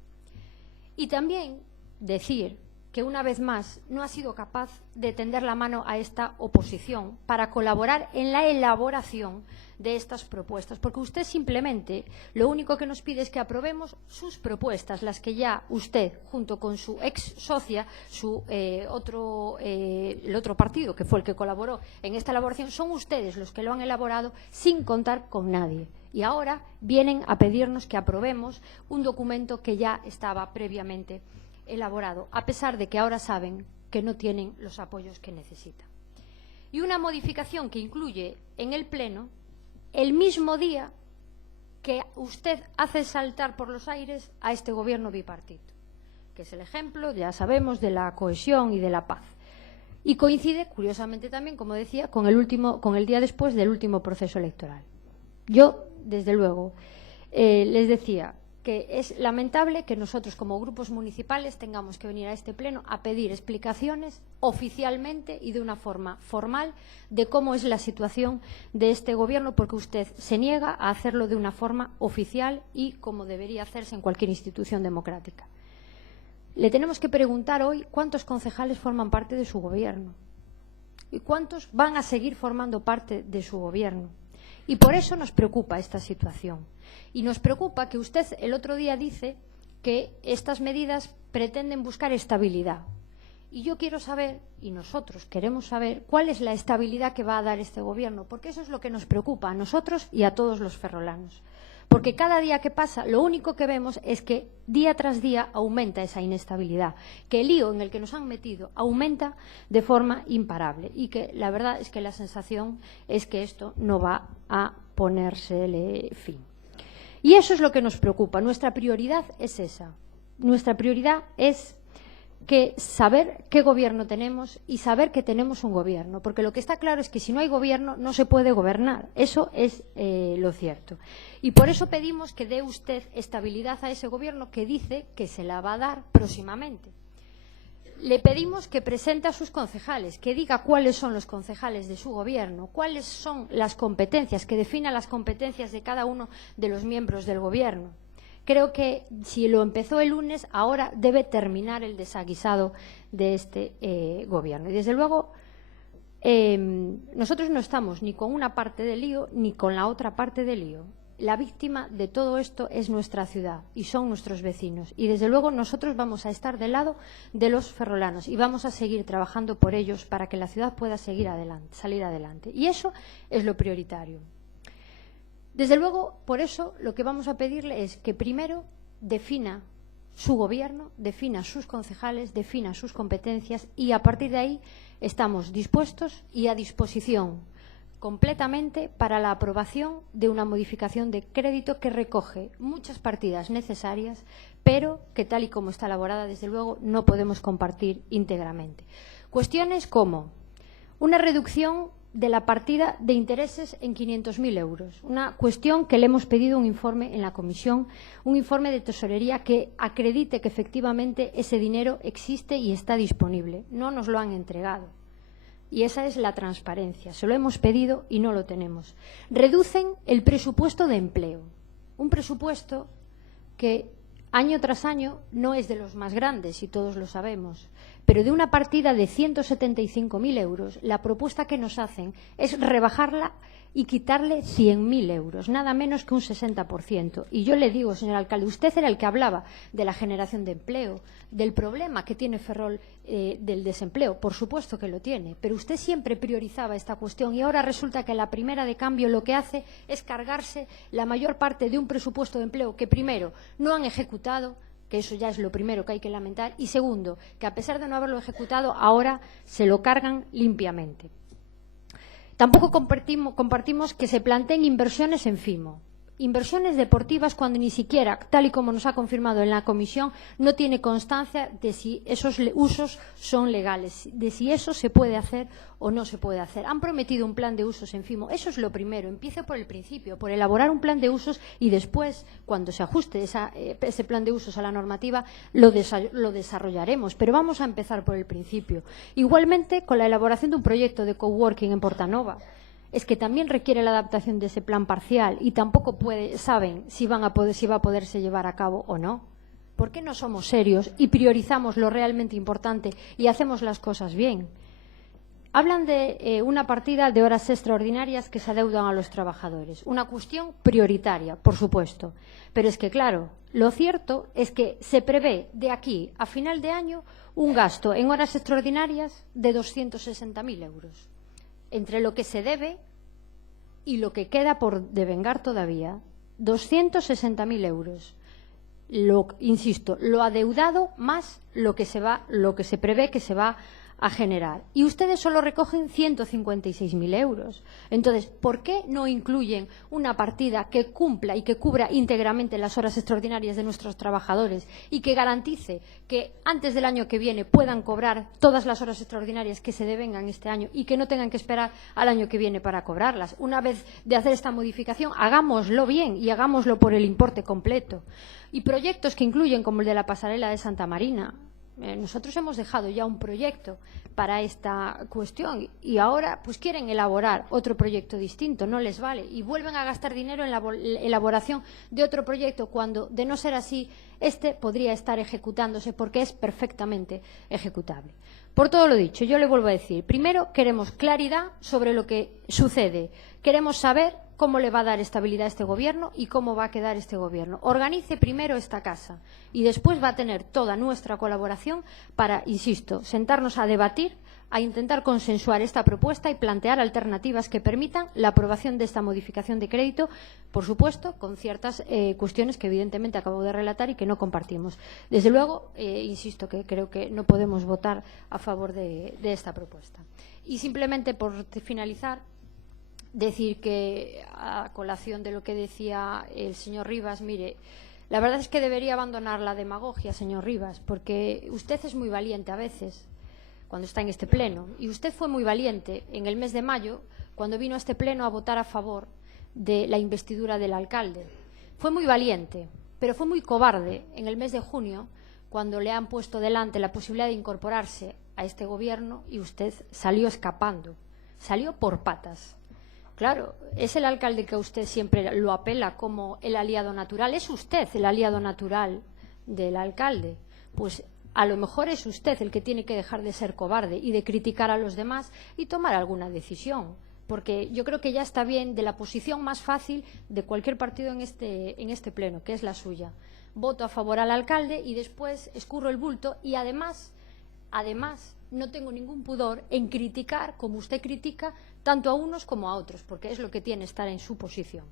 Y también decir que una vez más no ha sido capaz de tender la mano a esta oposición para colaborar en la elaboración de estas propuestas, porque usted simplemente lo único que nos pide es que aprobemos sus propuestas, las que ya usted, junto con su ex socia, el otro partido que fue el que colaboró en esta elaboración, son ustedes los que lo han elaborado sin contar con nadie. Y ahora vienen a pedirnos que aprobemos un documento que ya estaba previamente elaborado, a pesar de que ahora saben que no tienen los apoyos que necesitan. Y una modificación que incluye en el Pleno el mismo día que usted hace saltar por los aires a este gobierno bipartito, que es el ejemplo, ya sabemos, de la cohesión y de la paz. Y coincide, curiosamente también, como decía, con el día después del último proceso electoral. Yo, desde luego, les decía que es lamentable que nosotros como grupos municipales tengamos que venir a este pleno a pedir explicaciones oficialmente y de una forma formal de cómo es la situación de este gobierno, porque usted se niega a hacerlo de una forma oficial y como debería hacerse en cualquier institución democrática. Le tenemos que preguntar hoy cuántos concejales forman parte de su gobierno y cuántos van a seguir formando parte de su gobierno. Y por eso nos preocupa esta situación. Y nos preocupa que usted el otro día dice que estas medidas pretenden buscar estabilidad. Y yo quiero saber, y nosotros queremos saber, cuál es la estabilidad que va a dar este gobierno, porque eso es lo que nos preocupa a nosotros y a todos los ferrolanos. Porque cada día que pasa, lo único que vemos es que día tras día aumenta esa inestabilidad, que el lío en el que nos han metido aumenta de forma imparable y que la verdad es que la sensación es que esto no va a ponérsele fin. Y eso es lo que nos preocupa. Nuestra prioridad es esa. Nuestra prioridad es que saber qué gobierno tenemos y saber que tenemos un gobierno, porque lo que está claro es que si no hay gobierno no se puede gobernar, eso es lo cierto. Y por eso pedimos que dé usted estabilidad a ese gobierno que dice que se la va a dar próximamente. Le pedimos que presente a sus concejales, que diga cuáles son los concejales de su gobierno, cuáles son las competencias, que defina las competencias de cada uno de los miembros del gobierno. Creo que si lo empezó el lunes, ahora debe terminar el desaguisado de este gobierno. Y desde luego, nosotros no estamos ni con una parte del lío ni con la otra parte del lío. La víctima de todo esto es nuestra ciudad y son nuestros vecinos. Y desde luego nosotros vamos a estar del lado de los ferrolanos y vamos a seguir trabajando por ellos para que la ciudad pueda salir adelante. Y eso es lo prioritario. Desde luego, por eso, lo que vamos a pedirle es que primero defina su gobierno, defina sus concejales, defina sus competencias y a partir de ahí estamos dispuestos y a disposición completamente para la aprobación de una modificación de crédito que recoge muchas partidas necesarias, pero que tal y como está elaborada, desde luego, no podemos compartir íntegramente. Cuestiones como una reducción de la partida de intereses en 500.000 euros. Una cuestión que le hemos pedido un informe en la comisión, un informe de tesorería que acredite que efectivamente ese dinero existe y está disponible. No nos lo han entregado. Y esa es la transparencia. Se lo hemos pedido y no lo tenemos. Reducen el presupuesto de empleo. Un presupuesto que año tras año no es de los más grandes y todos lo sabemos. Pero de una partida de 175.000 euros, la propuesta que nos hacen es rebajarla y quitarle 100.000 euros, nada menos que un 60%. Y yo le digo, señor alcalde, usted era el que hablaba de la generación de empleo, del problema que tiene Ferrol del desempleo. Por supuesto que lo tiene, pero usted siempre priorizaba esta cuestión y ahora resulta que la primera de cambio lo que hace es cargarse la mayor parte de un presupuesto de empleo que primero no han ejecutado, que eso ya es lo primero que hay que lamentar, y segundo, que a pesar de no haberlo ejecutado, ahora se lo cargan limpiamente. Tampoco compartimos que se planteen inversiones en FIMO. Inversiones deportivas cuando ni siquiera, tal y como nos ha confirmado en la comisión, no tiene constancia de si esos usos son legales, de si eso se puede hacer o no se puede hacer. Han prometido un plan de usos en FIMO. Eso es lo primero. Empiece por el principio, por elaborar un plan de usos y después, cuando se ajuste ese plan de usos a la normativa, lo desarrollaremos. Pero vamos a empezar por el principio. Igualmente, con la elaboración de un proyecto de coworking en Portanova. Es que también requiere la adaptación de ese plan parcial y tampoco saben si va a poderse llevar a cabo o no. ¿Por qué no somos serios y priorizamos lo realmente importante y hacemos las cosas bien? Hablan de una partida de horas extraordinarias que se adeudan a los trabajadores. Una cuestión prioritaria, por supuesto. Pero es que, claro, lo cierto es que se prevé de aquí a final de año un gasto en horas extraordinarias de 260.000 euros. Entre lo que se debe y lo que queda por devengar todavía. 260.000 euros. Insisto, lo adeudado más lo que se prevé que se va a generar. Y ustedes solo recogen 156.000 euros. Entonces, ¿por qué no incluyen una partida que cumpla y que cubra íntegramente las horas extraordinarias de nuestros trabajadores y que garantice que antes del año que viene puedan cobrar todas las horas extraordinarias que se devengan este año y que no tengan que esperar al año que viene para cobrarlas? Una vez de hacer esta modificación, hagámoslo bien y hagámoslo por el importe completo. Y proyectos que incluyen, como el de la pasarela de Santa Marina. Nosotros hemos dejado ya un proyecto para esta cuestión y ahora pues quieren elaborar otro proyecto distinto, no les vale, y vuelven a gastar dinero en la elaboración de otro proyecto cuando, de no ser así, este podría estar ejecutándose porque es perfectamente ejecutable. Por todo lo dicho, yo le vuelvo a decir, primero queremos claridad sobre lo que sucede, queremos saber cómo le va a dar estabilidad a este gobierno y cómo va a quedar este gobierno. Organice primero esta casa y después va a tener toda nuestra colaboración para, insisto, sentarnos a debatir, a intentar consensuar esta propuesta y plantear alternativas que permitan la aprobación de esta modificación de crédito, por supuesto, con ciertas cuestiones que evidentemente acabo de relatar y que no compartimos. Desde luego, insisto, que creo que no podemos votar a favor de esta propuesta. Y simplemente, por finalizar, decir que, a colación de lo que decía el señor Rivas, mire, la verdad es que debería abandonar la demagogia, señor Rivas, porque usted es muy valiente a veces cuando está en este pleno, y usted fue muy valiente en el mes de mayo cuando vino a este pleno a votar a favor de la investidura del alcalde. Fue muy valiente, pero fue muy cobarde en el mes de junio cuando le han puesto delante la posibilidad de incorporarse a este gobierno y usted salió escapando, salió por patas. Claro, es el alcalde que a usted siempre lo apela como el aliado natural. ¿Es usted el aliado natural del alcalde? Pues a lo mejor es usted el que tiene que dejar de ser cobarde y de criticar a los demás y tomar alguna decisión. Porque yo creo que ya está bien de la posición más fácil de cualquier partido en este pleno, que es la suya. Voto a favor al alcalde y después escurro el bulto y además, no tengo ningún pudor en criticar, como usted critica, tanto a unos como a otros, porque es lo que tiene estar en su posición.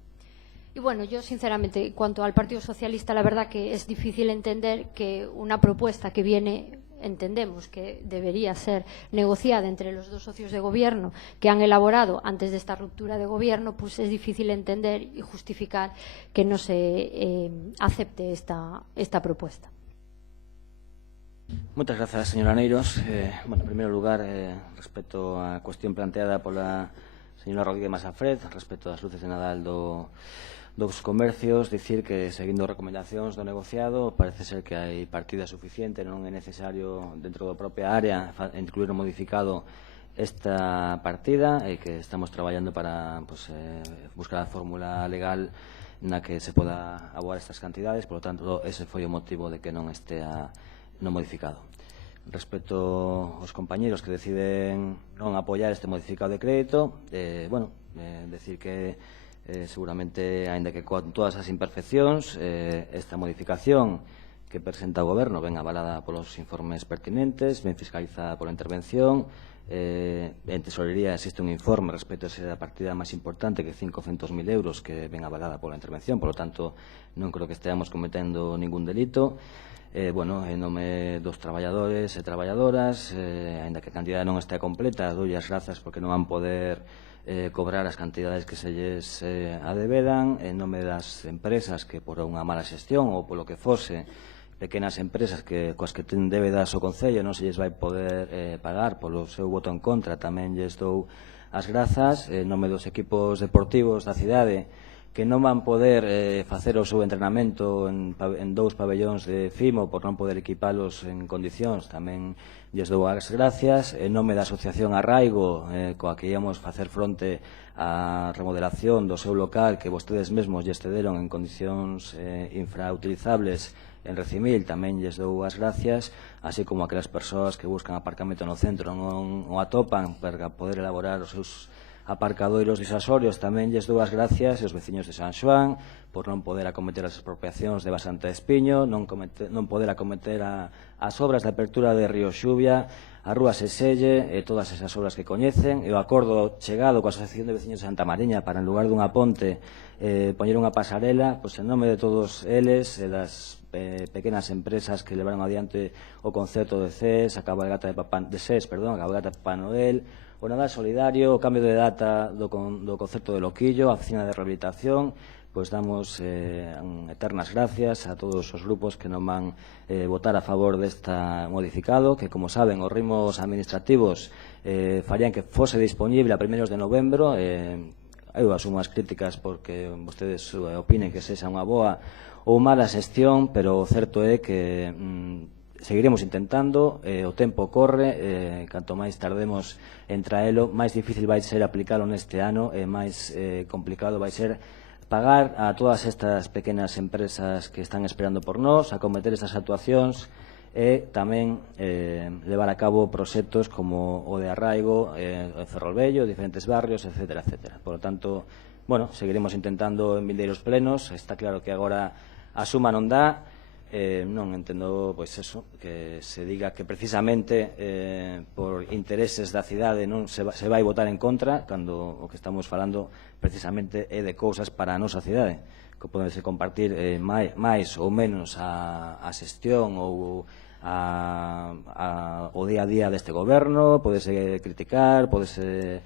Y bueno, yo sinceramente, en cuanto al Partido Socialista, la verdad que es difícil entender que una propuesta que viene, entendemos que debería ser negociada entre los dos socios de gobierno que han elaborado antes de esta ruptura de gobierno, pues es difícil entender y justificar que no se acepte esta propuesta. Muchas gracias, señora Neiros. Bueno, en primer lugar, respecto á cuestión planteada pola señora Rodríguez Masafred, respecto ás luces de Nadal dos comercios, dicir que, seguindo recomendacións do negociado, parece ser que hai partida suficiente, non é necesario, dentro da propia área, incluir o modificado esta partida e que estamos traballando para buscar a fórmula legal na que se poda abogar estas cantidades, por lo tanto, ese foi o motivo de que non estea no modificado. Respecto aos compañeros que deciden non apoiar este modificado de crédito, decir que seguramente, aínda que con todas as imperfeccións, esta modificación que presenta o Goberno ben avalada polos informes pertinentes, ben fiscalizada pola intervención. En Tesorería existe un informe respecto a esa partida máis importante que 500.000 euros que ben avalada pola intervención, por lo tanto non creo que esteamos cometendo ningún delito. En nome dos traballadores e traballadoras, aínda que a cantidade non estea completa, doulle as grazas porque non van poder cobrar as cantidades que se lles adevedan, en nome das empresas que por unha mala xestión ou polo que fose, pequenas empresas coas que ten débedas o Concello non se lles vai poder pagar polo seu voto en contra, tamén lles dou as grazas, en nome dos equipos deportivos da cidade que non van poder facer o seu entrenamento en dous pabellóns de Fimo por non poder equipalos en condicións, tamén lles dou as gracias. En nome da Asociación Arraigo, coa que íamos facer fronte á remodelación do seu local que vostedes mesmos lles cederon en condicións infrautilizables, en Recimil tamén lles dou as gracias, así como aquelas persoas que buscan aparcamento no centro non o atopan para poder elaborar os seus aparcadoiros disasorios, tamén lles dou as gracias aos veciños de San Xoán por non poder acometer as expropiacións de Basanta de Espiño, non poder acometer as obras de apertura de Río Xubia, a Rúa Seselle e todas esas obras que coñecen, e o acordo chegado coa Asociación de Veciños de Santa Mariña para, en lugar dunha ponte, poñer unha pasarela, pois en nome de todos eles e das pequenas empresas que levaron adiante o concepto de CES, a cabalgata de Papá Noel, o Nadal Solidario, o cambio de data do concepto de Loquillo, a oficina de rehabilitación, pois damos eternas gracias a todos os grupos que non van votar a favor desta modificado, que, como saben, os ritmos administrativos farían que fose disponible a 1 de novembro. Eu asumo as críticas porque vostedes opinen que sexa unha boa ou mala xestión, pero o certo é que seguiremos intentando, o tempo corre, canto máis tardemos en traelo, máis difícil vai ser aplicalo neste ano e máis complicado vai ser pagar a todas estas pequenas empresas que están esperando por nós, acometer estas actuacións e tamén levar a cabo proxectos como o de arraigo, Ferrolvello, diferentes barrios, etcétera, etcétera. Por lo tanto, bueno, seguiremos intentando en vindeiros plenos. Está claro que agora a suma non dá. Non entendo, pois eso, que se diga que precisamente por intereses da cidade non se vai votar en contra, cando o que estamos falando precisamente é de cousas para a nosa cidade, que podense compartir máis ou menos a xestión ou o día a día deste goberno, podese criticar, podese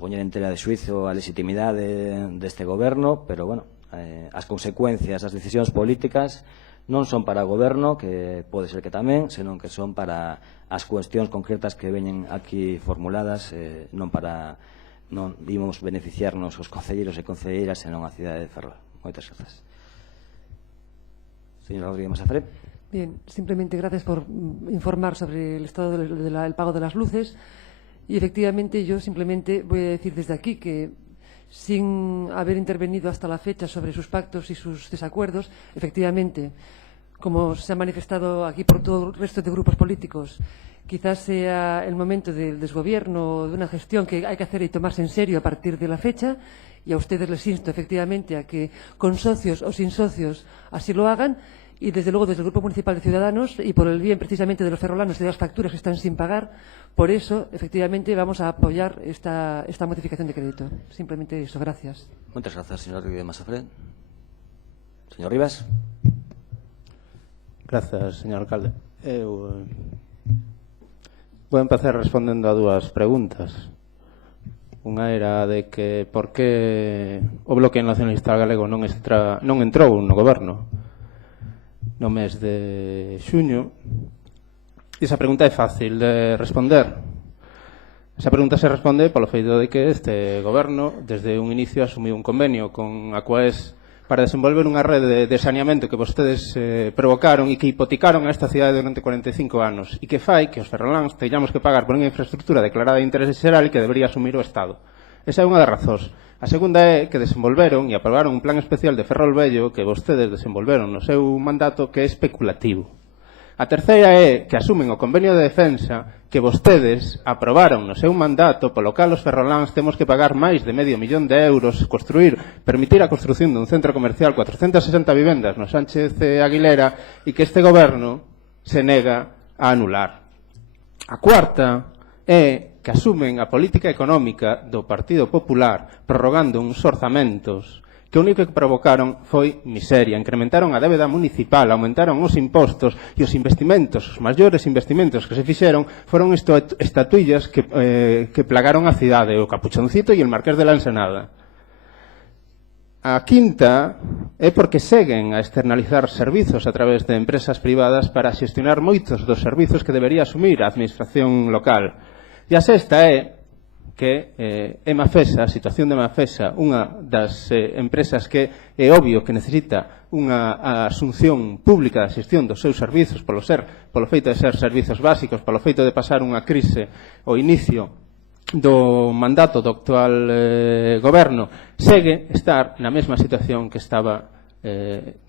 poñer en tela de xuizo a legitimidade deste goberno, pero, bueno, as consecuencias das decisións políticas non son para o goberno, que pode ser que tamén, senón que son para as cuestións concretas que veñen aquí formuladas, non imos beneficiarnos os concelleiros e concelleiras, senón a cidade de Ferrol. Moitas grazas. Señor Rodríguez Masafré. Bien, simplemente gracias por informar sobre el estado del pago de las luces, y efectivamente yo simplemente voy a decir desde aquí que, sin haber intervenido hasta la fecha sobre sus pactos y sus desacuerdos, efectivamente, como se ha manifestado aquí por todo el resto de grupos políticos, quizás sea el momento del desgobierno, de una gestión que hay que hacer y tomarse en serio a partir de la fecha, y a ustedes les insto efectivamente a que, con socios o sin socios, así lo hagan. Y desde luego desde el Grupo Municipal de Ciudadanos, y por el bien precisamente de los ferrolanos y de las facturas que están sin pagar, por eso efectivamente vamos a apoyar esta modificación de crédito. Simplemente eso. Gracias. Muchas gracias, señor Rodríguez Masafré. Señor Rivas. Gracias, señor alcalde. Vou empezar respondendo a dúas preguntas. Unha era de que por que o Bloque Nacionalista Galego non entrou no goberno no mes de xuño. E esa pregunta é fácil de responder. Esa pregunta se responde polo feito de que este goberno desde un inicio asumiu un convenio con a Aquaes para desenvolver unha rede de saneamento que vostedes provocaron e que hipotecaron a esta cidade durante 45 anos e que fai que os ferroláns teñamos que pagar por unha infraestructura declarada de interese xeral que debería asumir o Estado. Esa é unha das razóns. A segunda é que desenvolveron e aprobaron un plan especial de Ferrolvello que vostedes desenvolveron no seu mandato que é especulativo. A terceira é que asumen o convenio de defensa que vostedes aprobaron no seu mandato, polo cal os ferroláns temos que pagar máis de €500.000 permitir a construción dun centro comercial, 460 vivendas no Sánchez Aguilera, e que este goberno se nega a anular. A cuarta é que asumen a política económica do Partido Popular prorrogando uns orzamentos que o único que provocaron foi miseria. Incrementaron a débeda municipal, aumentaron os impostos e os investimentos, os maiores investimentos que se fixeron foron estatuillas que plagaron a cidade, o Capuchoncito e el Marqués de la Ensenada. A quinta é porque seguen a externalizar servizos a través de empresas privadas para xestionar moitos dos servizos que debería asumir a administración local. E a sexta é que Emafesa, a situación de Emafesa, unha das empresas que é obvio que necesita unha asunción pública da xestión dos seus servizos polo feito de ser servizos básicos, polo feito de pasar unha crise ao inicio do mandato do actual goberno, segue estar na mesma situación que estaba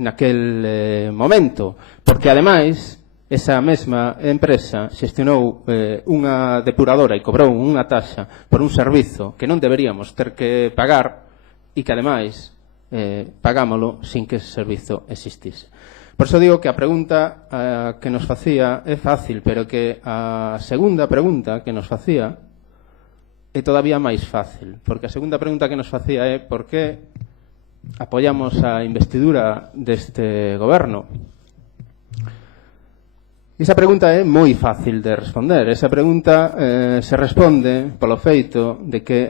naquel momento, porque ademais esa mesma empresa xestionou unha depuradora e cobrou unha taxa por un servizo que non deberíamos ter que pagar e que ademais pagámolo sin que ese servizo existise. Por iso digo que a pregunta que nos facía é fácil, pero que a segunda pregunta que nos facía é todavía máis fácil, porque a segunda pregunta que nos facía é por que apoiamos a investidura deste goberno. Esa pregunta é moi fácil de responder. Esa pregunta se responde polo feito de que,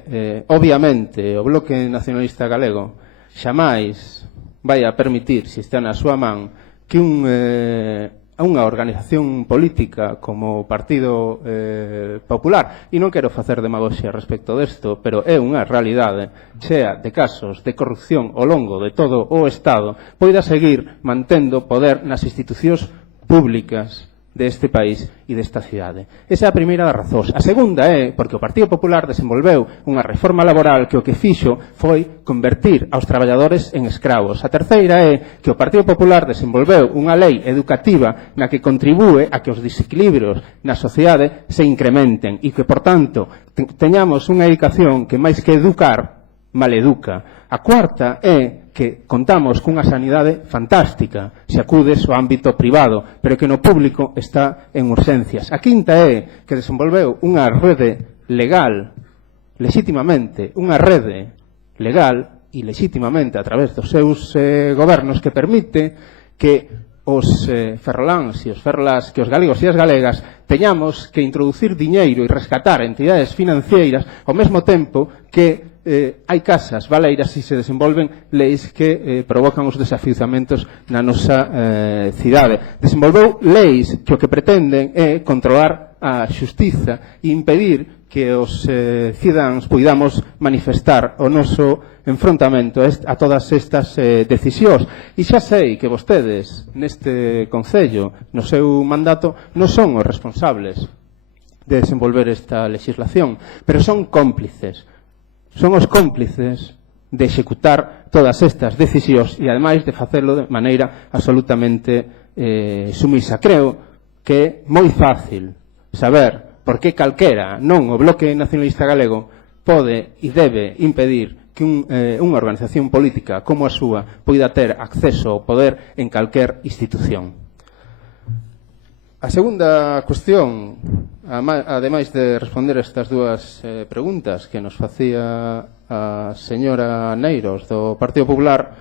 obviamente, o Bloque Nacionalista Galego xamais vai a permitir, se está na súa man, que unha organización política como o Partido Popular, e non quero facer demagoxia respecto desto, pero é unha realidade, chea de casos de corrupción ao longo de todo o Estado, poida seguir mantendo poder nas institucións públicas deste país e desta cidade. Esa é a primeira das razóns. A segunda é porque o Partido Popular desenvolveu unha reforma laboral que o que fixo foi convertir aos traballadores en escravos. A terceira é que o Partido Popular desenvolveu unha lei educativa na que contribúe a que os desequilibrios na sociedade se incrementen e que, por tanto, teñamos unha educación que máis que educar, maleduca. A cuarta é que contamos cunha sanidade fantástica se acudes ao ámbito privado, pero que no público está en urxencias. A quinta é que desenvolveu unha rede legal, lexítimamente, unha rede legal e lexítimamente a través dos seus gobernos que permite que os ferroláns e os ferrolás, que os galegos e as galegas teñamos que introducir diñeiro e rescatar entidades financeiras ao mesmo tempo que hai casas baleiras e se desenvolven leis que provocan os desafiuzamentos na nosa cidade. Desenvolveu leis que o que pretenden é controlar a xustiza e impedir que os cidadáns poidamos manifestar o noso enfrontamento a todas estas decisións. E xa sei que vostedes neste Concello, no seu mandato, non son os responsables de desenvolver esta legislación, pero son cómplices. Son os cómplices de executar todas estas decisións e, ademais, de facelo de maneira absolutamente sumisa. Creo que é moi fácil saber por que calquera, non o Bloque Nacionalista Galego, pode e debe impedir que unha organización política como a súa poida ter acceso ao poder en calquer institución. A segunda cuestión, ademais de responder estas dúas preguntas que nos facía a señora Neiros do Partido Popular,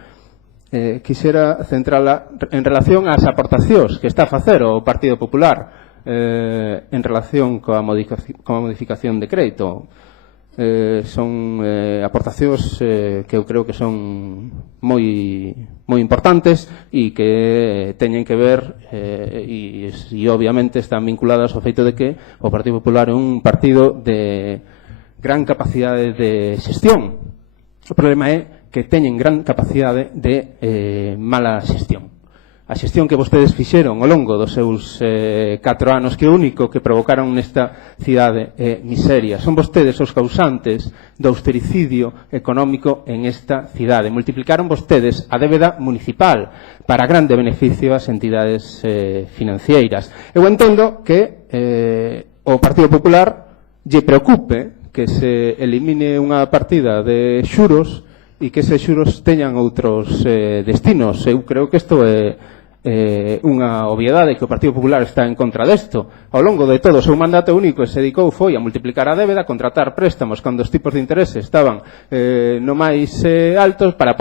quixera centrala en relación ás aportacións que está a facer o Partido Popular en relación coa modificación de crédito. Son aportacións que eu creo que son moi importantes e que teñen que ver e obviamente están vinculadas ao feito de que o Partido Popular é un partido de gran capacidade de xestión. O problema é que teñen gran capacidade de mala xestión. A xestión que vostedes fixeron ao longo dos seus 4 anos, que o único que provocaron nesta cidade é miseria. Son vostedes os causantes do austericidio económico en esta cidade. Multiplicaron vostedes a débeda municipal para grande beneficio ás entidades financeiras. Eu entendo que o Partido Popular lle preocupe que se elimine unha partida de xuros e que eses xuros teñan outros destinos. Eu creo que isto é unha obviedade, que o Partido Popular está en contra desto. Ao longo de todo o seu mandato único se dedicou foi a multiplicar a débeda, contratar préstamos cando os tipos de interese estaban no máis altos para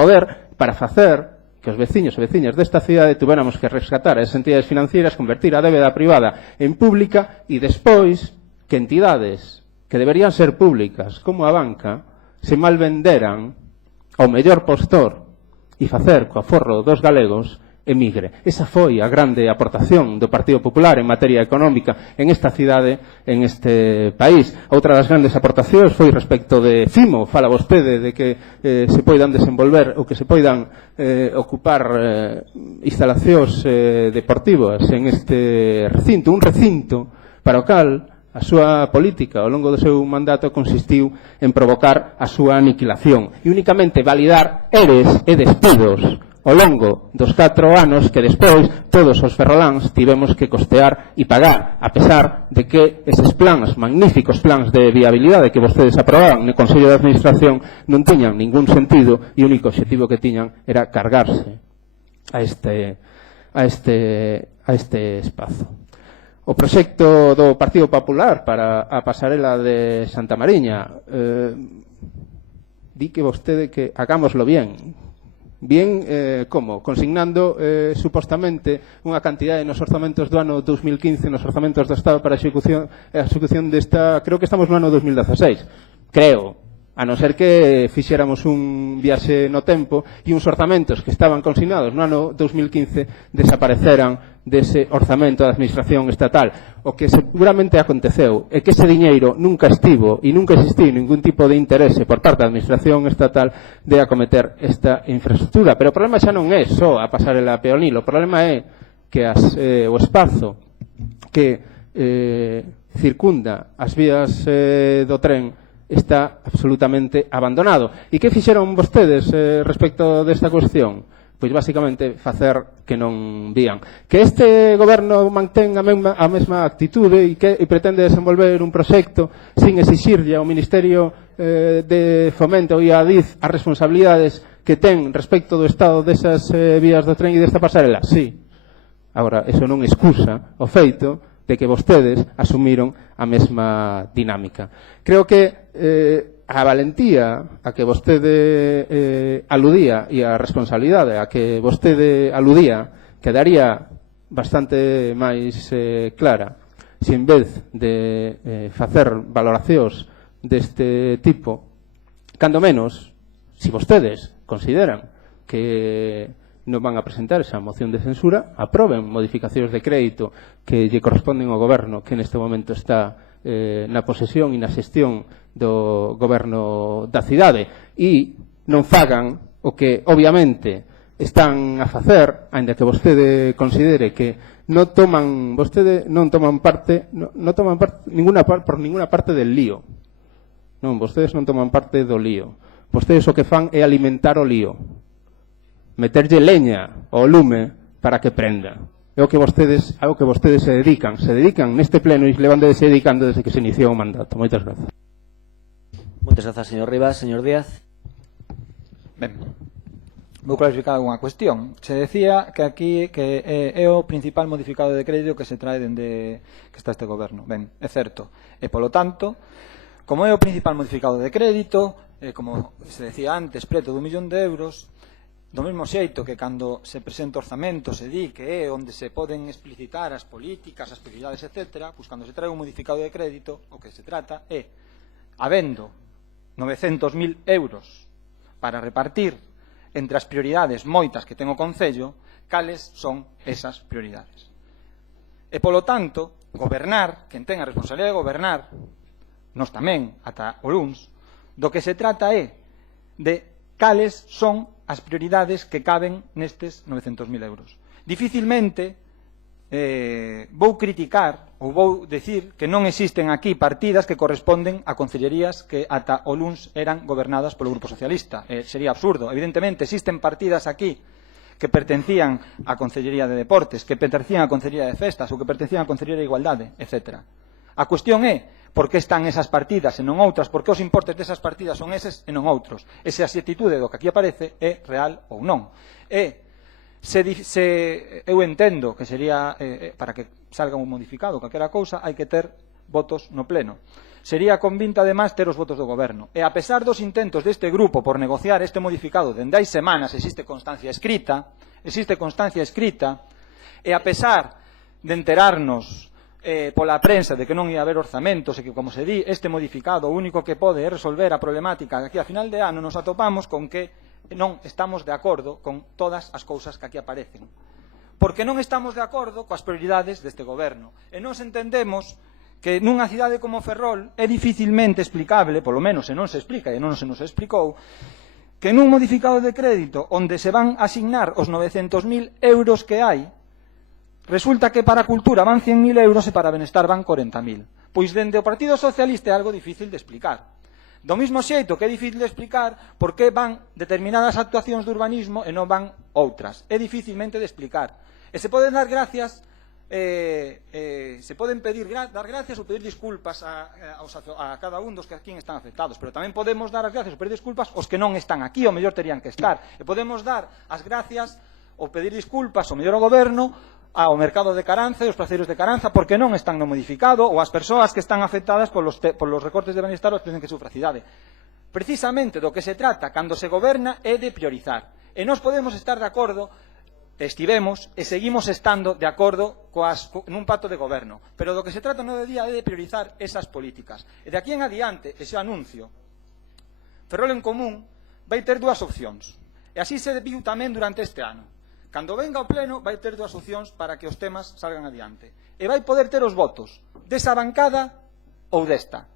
facer que os veciños e veciñas desta cidade tuveramos que rescatar as entidades financeiras, convertir a débeda privada en pública e despois que entidades que deberían ser públicas como a banca se malvenderan ao mellor postor e facer co aforro dos galegos emigre. Esa foi a grande aportación do Partido Popular en materia económica en esta cidade, en este país. Outra das grandes aportacións foi respecto de Fimo. Fala vostede de que se poidan desenvolver ou que se poidan ocupar instalacións deportivas en este recinto. Un recinto para o cal a súa política ao longo do seu mandato consistiu en provocar a súa aniquilación e únicamente validar eres e despidos ao longo dos 4 anos que despois todos os ferroláns tivemos que costear e pagar, a pesar de que eses plans, magníficos plans de viabilidade que vostedes aprobaban no Consello de Administración non tiñan ningún sentido e o único objetivo que tiñan era cargarse a este espazo. O proxecto do Partido Popular para a pasarela de Santa Mariña, di que vostede que hagámoslo bien. Bien, como? Consignando supostamente unha cantidade nos orzamentos do ano 2015, nos orzamentos do Estado para a execución desta, creo que estamos no ano 2016, creo, a non ser que fixéramos un viaxe no tempo e uns orzamentos que estaban consignados no ano 2015 desapareceran dese orzamento da administración estatal. O que seguramente aconteceu é que ese diñeiro nunca estivo e nunca existiu ningún tipo de interese por parte da administración estatal de acometer esta infraestructura. Pero o problema xa non é só a pasarela peonil, o problema é que o espazo que circunda as vías do tren está absolutamente abandonado. E que fixeron vostedes respecto desta cuestión? Pois basicamente facer que non vían. Que este goberno mantén a mesma actitude e que pretende desenvolver un proxecto sin exixirlle ao Ministerio de Fomento e a Adif as responsabilidades que ten respecto do estado desas vías do tren e desta pasarela? Sí. Agora, eso non excusa o feito de que vostedes asumiron a mesma dinámica. Creo que a valentía a que vostede aludía e a responsabilidade a que vostede aludía quedaría bastante máis clara se en vez de facer valoracións deste tipo, cando menos, se vostedes consideran que non van a presentar esa moción de censura, aproben modificacións de crédito que lle corresponden ao goberno que neste momento está na posesión e na xestión do goberno da cidade e non fagan o que obviamente están a facer, aínda que vostede considere que non toman parte por ninguna parte del lío. Non, vostedes non toman parte do lío. Vostedes o que fan é alimentar o lío, meterlle leña ao lume para que prenda. É o que vostedes se dedican neste pleno e levando se dedicando desde que se iniciou o mandato. Moitas grazas. Moitas grazas, señor Rivas. Señor Díaz. Ben, vou clarificar algunha cuestión. Se decía que aquí que é o principal modificado de crédito que se trae dende que está este goberno. Ben, é certo. E polo tanto, como é o principal modificado de crédito, como se decía antes, preto d'1 millón de euros, do mesmo xeito que cando se presenta orzamento se di que é onde se poden explicitar as políticas, as prioridades, etc., pois cando se trae un modificado de crédito, o que se trata é, habendo 900.000 euros para repartir entre as prioridades moitas que ten o Concello, cales son esas prioridades. E, polo tanto, gobernar, quen ten a responsabilidade de gobernar, nos tamén, ata o luns, do que se trata é de cales son as prioridades que caben nestes 900.000 euros. Dificilmente vou criticar ou vou decir que non existen aquí partidas que corresponden a concellerías que ata o luns eran gobernadas polo Grupo Socialista. Sería absurdo. Evidentemente, existen partidas aquí que pertencían á Concellería de Deportes, que pertencían á Concellería de Festas ou que pertencían á Concellería de Igualdade, etc. A cuestión é por que están esas partidas e non outras, por que os importes desas partidas son eses e non outros. E se a actitude do que aquí aparece é real ou non. E eu entendo que sería, para que salga un modificado calquera cousa, hai que ter votos no pleno. Sería convinta, además, ter os votos do goberno. E a pesar dos intentos deste grupo por negociar este modificado dende hai semanas, existe constancia escrita, e a pesar de enterarnos pola prensa de que non ia haber orzamentos e que, como se di, este modificado o único que pode é resolver a problemática que aquí a final de ano nos atopamos con que non estamos de acordo con todas as cousas que aquí aparecen. Porque non estamos de acordo coas prioridades deste goberno. E nos entendemos que nunha cidade como Ferrol é dificilmente explicable, polo menos se non se explica e non se nos explicou, que nun modificado de crédito onde se van asignar os 900.000 euros que hai, resulta que para a cultura van 100.000 euros e para benestar van 40.000. Pois dende o Partido Socialista é algo difícil de explicar. Do mismo xeito que é difícil de explicar por que van determinadas actuacións de urbanismo e non van outras. É dificilmente de explicar. E se poden dar gracias, se poden dar gracias ou pedir disculpas a cada un dos que aquí están afectados, pero tamén podemos dar as gracias ou pedir disculpas aos que non están aquí, ou mellor terían que estar. E podemos dar as gracias ou pedir disculpas ao mellor ao goberno, ao mercado de Caranza e os praceiros de Caranza porque non están no modificado ou as persoas que están afectadas polos recortes de benestar ou que sufra a cidade. Precisamente do que se trata cando se goberna é de priorizar. E nós podemos estar de acordo, estivemos e seguimos estando de acordo nun pacto de goberno, pero do que se trata no día é de priorizar esas políticas. E de aquí en adiante, ese anuncio, Ferrol en Común vai ter dúas opcións. E así se viu tamén durante este ano. Cando venga ao pleno vai ter dúas opcións para que os temas salgan adiante. E vai poder ter os votos desa bancada ou desta.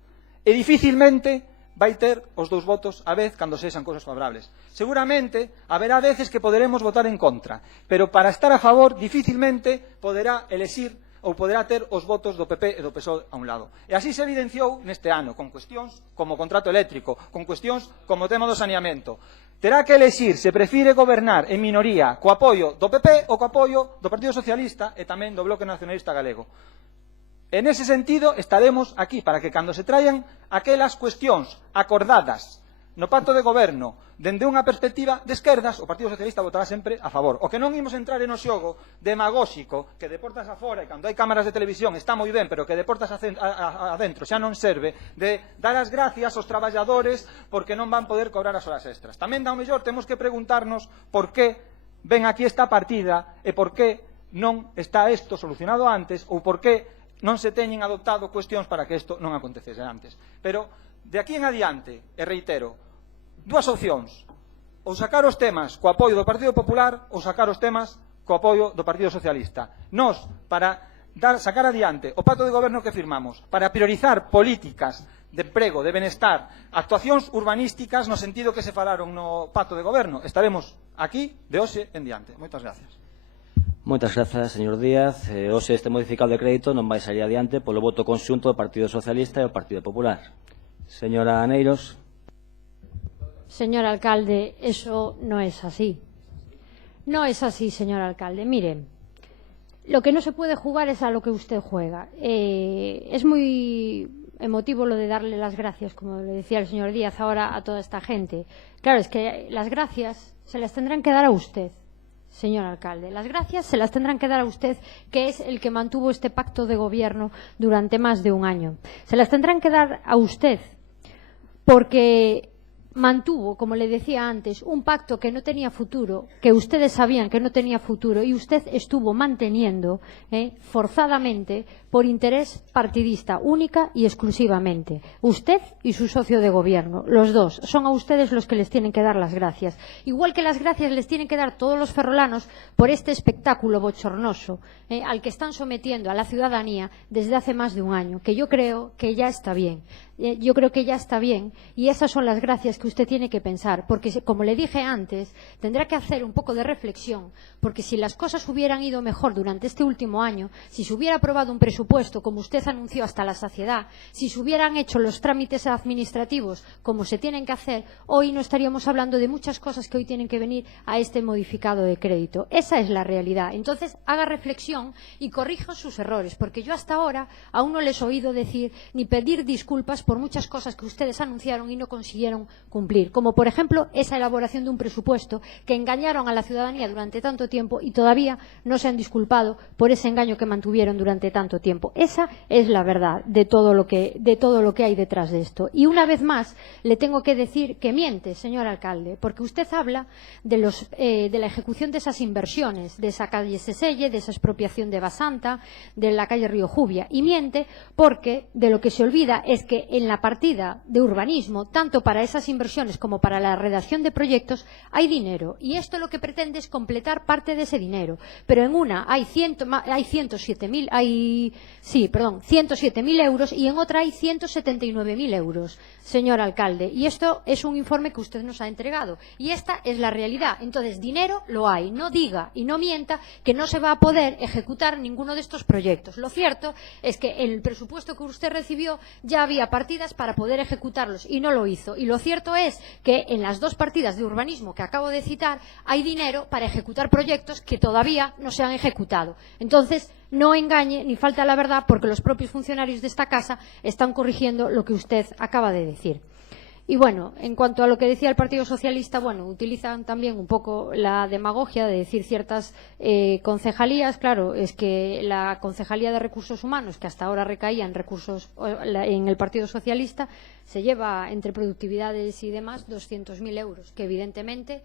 E dificilmente vai ter os dous votos a vez cando sexan cousas favorables. Seguramente haberá veces que poderemos votar en contra, pero para estar a favor dificilmente poderá elexir ou poderá ter os votos do PP e do PSOE a un lado. E así se evidenciou neste ano, con cuestións como o contrato eléctrico, con cuestións como o tema do saneamento. Terá que elexir se prefire gobernar en minoría co apoio do PP ou co apoio do Partido Socialista e tamén do Bloque Nacionalista Galego. En ese sentido estaremos aquí para que cando se traian aquelas cuestións acordadas no pacto de goberno dende unha perspectiva de esquerdas, o Partido Socialista votará sempre a favor. O que non imos entrar en o xogo demagóxico que de portas afora e cando hai cámaras de televisión está moi ben, pero que de portas adentro xa non serve, de dar as gracias aos traballadores porque non van poder cobrar as horas extras. Tamén da o mellor temos que preguntarnos por que ven aquí esta partida e por que non está isto solucionado antes ou por que non se teñen adoptado cuestións para que isto non acontecese antes. Pero de aquí en adiante, e reitero, dúas opcións, ou sacar os temas co apoio do Partido Popular ou sacar os temas co apoio do Partido Socialista. Nós, para sacar adiante o pacto de goberno que firmamos, para priorizar políticas de emprego, de benestar, actuacións urbanísticas no sentido que se falaron no pacto de goberno, estaremos aquí de hoxe en diante. Moitas gracias. Moitas grazas, señor Díaz. Hoxe este modificado de crédito non vai salir adiante polo voto conxunto do Partido Socialista e do Partido Popular. Señora Aneiros. Señor alcalde, eso no es así. No es así, señor alcalde. Mire, lo que no se puede jugar es a lo que usted juega. Es muy emotivo lo de darle las gracias, como le decía el señor Díaz ahora, a toda esta gente. Claro, es que las gracias se las tendrán que dar a usted, señor alcalde. Las gracias se las tendrán que dar a usted, que es el que mantuvo este pacto de gobierno durante más de un año. Se las tendrán que dar a usted porque mantuvo, como le decía antes, un pacto que no tenía futuro, que ustedes sabían que no tenía futuro y usted estuvo manteniendo forzadamente por interés partidista, única y exclusivamente. Usted y su socio de gobierno, los dos, son a ustedes los que les tienen que dar las gracias. Igual que las gracias les tienen que dar todos los ferrolanos por este espectáculo bochornoso al que están sometiendo a la ciudadanía desde hace más de un año, que yo creo que ya está bien. Yo creo que ya está bien y esas son las gracias que usted tiene que pensar, porque como le dije antes, tendrá que hacer un poco de reflexión, porque si las cosas hubieran ido mejor durante este último año, si se hubiera aprobado un presupuesto como usted anunció hasta la saciedad, si se hubieran hecho los trámites administrativos como se tienen que hacer, hoy no estaríamos hablando de muchas cosas que hoy tienen que venir a este modificado de crédito. Esa es la realidad. Entonces haga reflexión y corrija sus errores, porque yo hasta ahora aún no les he oído decir ni pedir disculpas por muchas cosas que ustedes anunciaron y no consiguieron cumplir, como por ejemplo esa elaboración de un presupuesto que engañaron a la ciudadanía durante tanto tiempo y todavía no se han disculpado por ese engaño que mantuvieron durante tanto tiempo. Esa es la verdad de todo lo que hay detrás de esto. Y una vez más le tengo que decir que miente, señor alcalde, porque usted habla de la ejecución de esas inversiones, de esa calle Seselle, de esa expropiación de Basanta, de la calle Río Jubia, y miente porque de lo que se olvida es que en la partida de urbanismo, tanto para esas inversiones como para la redacción de proyectos, hay dinero. Y esto lo que pretende es completar parte de ese dinero. Pero en una hay 107.000, hay 107.000 euros y en otra hay 179.000 euros, señor alcalde. Y esto es un informe que usted nos ha entregado. Y esta es la realidad. Entonces, dinero lo hay. No diga y no mienta que no se va a poder ejecutar ninguno de estos proyectos. Lo cierto es que en el presupuesto que usted recibió ya había partidas para poder ejecutarlos y no lo hizo. Y lo cierto es que en las dos partidas de urbanismo que acabo de citar hay dinero para ejecutar proyectos que todavía no se han ejecutado. Entonces, no engañe ni falta la verdad, porque los propios funcionarios de esta casa están corrigiendo lo que usted acaba de decir. Y bueno, en cuanto a lo que decía el Partido Socialista, bueno, utilizan también un poco la demagogia de decir ciertas concejalías. Claro, es que la Concejalía de Recursos Humanos, que hasta ahora recaía en recursos en el Partido Socialista, se lleva entre productividades y demás 200.000 euros, que evidentemente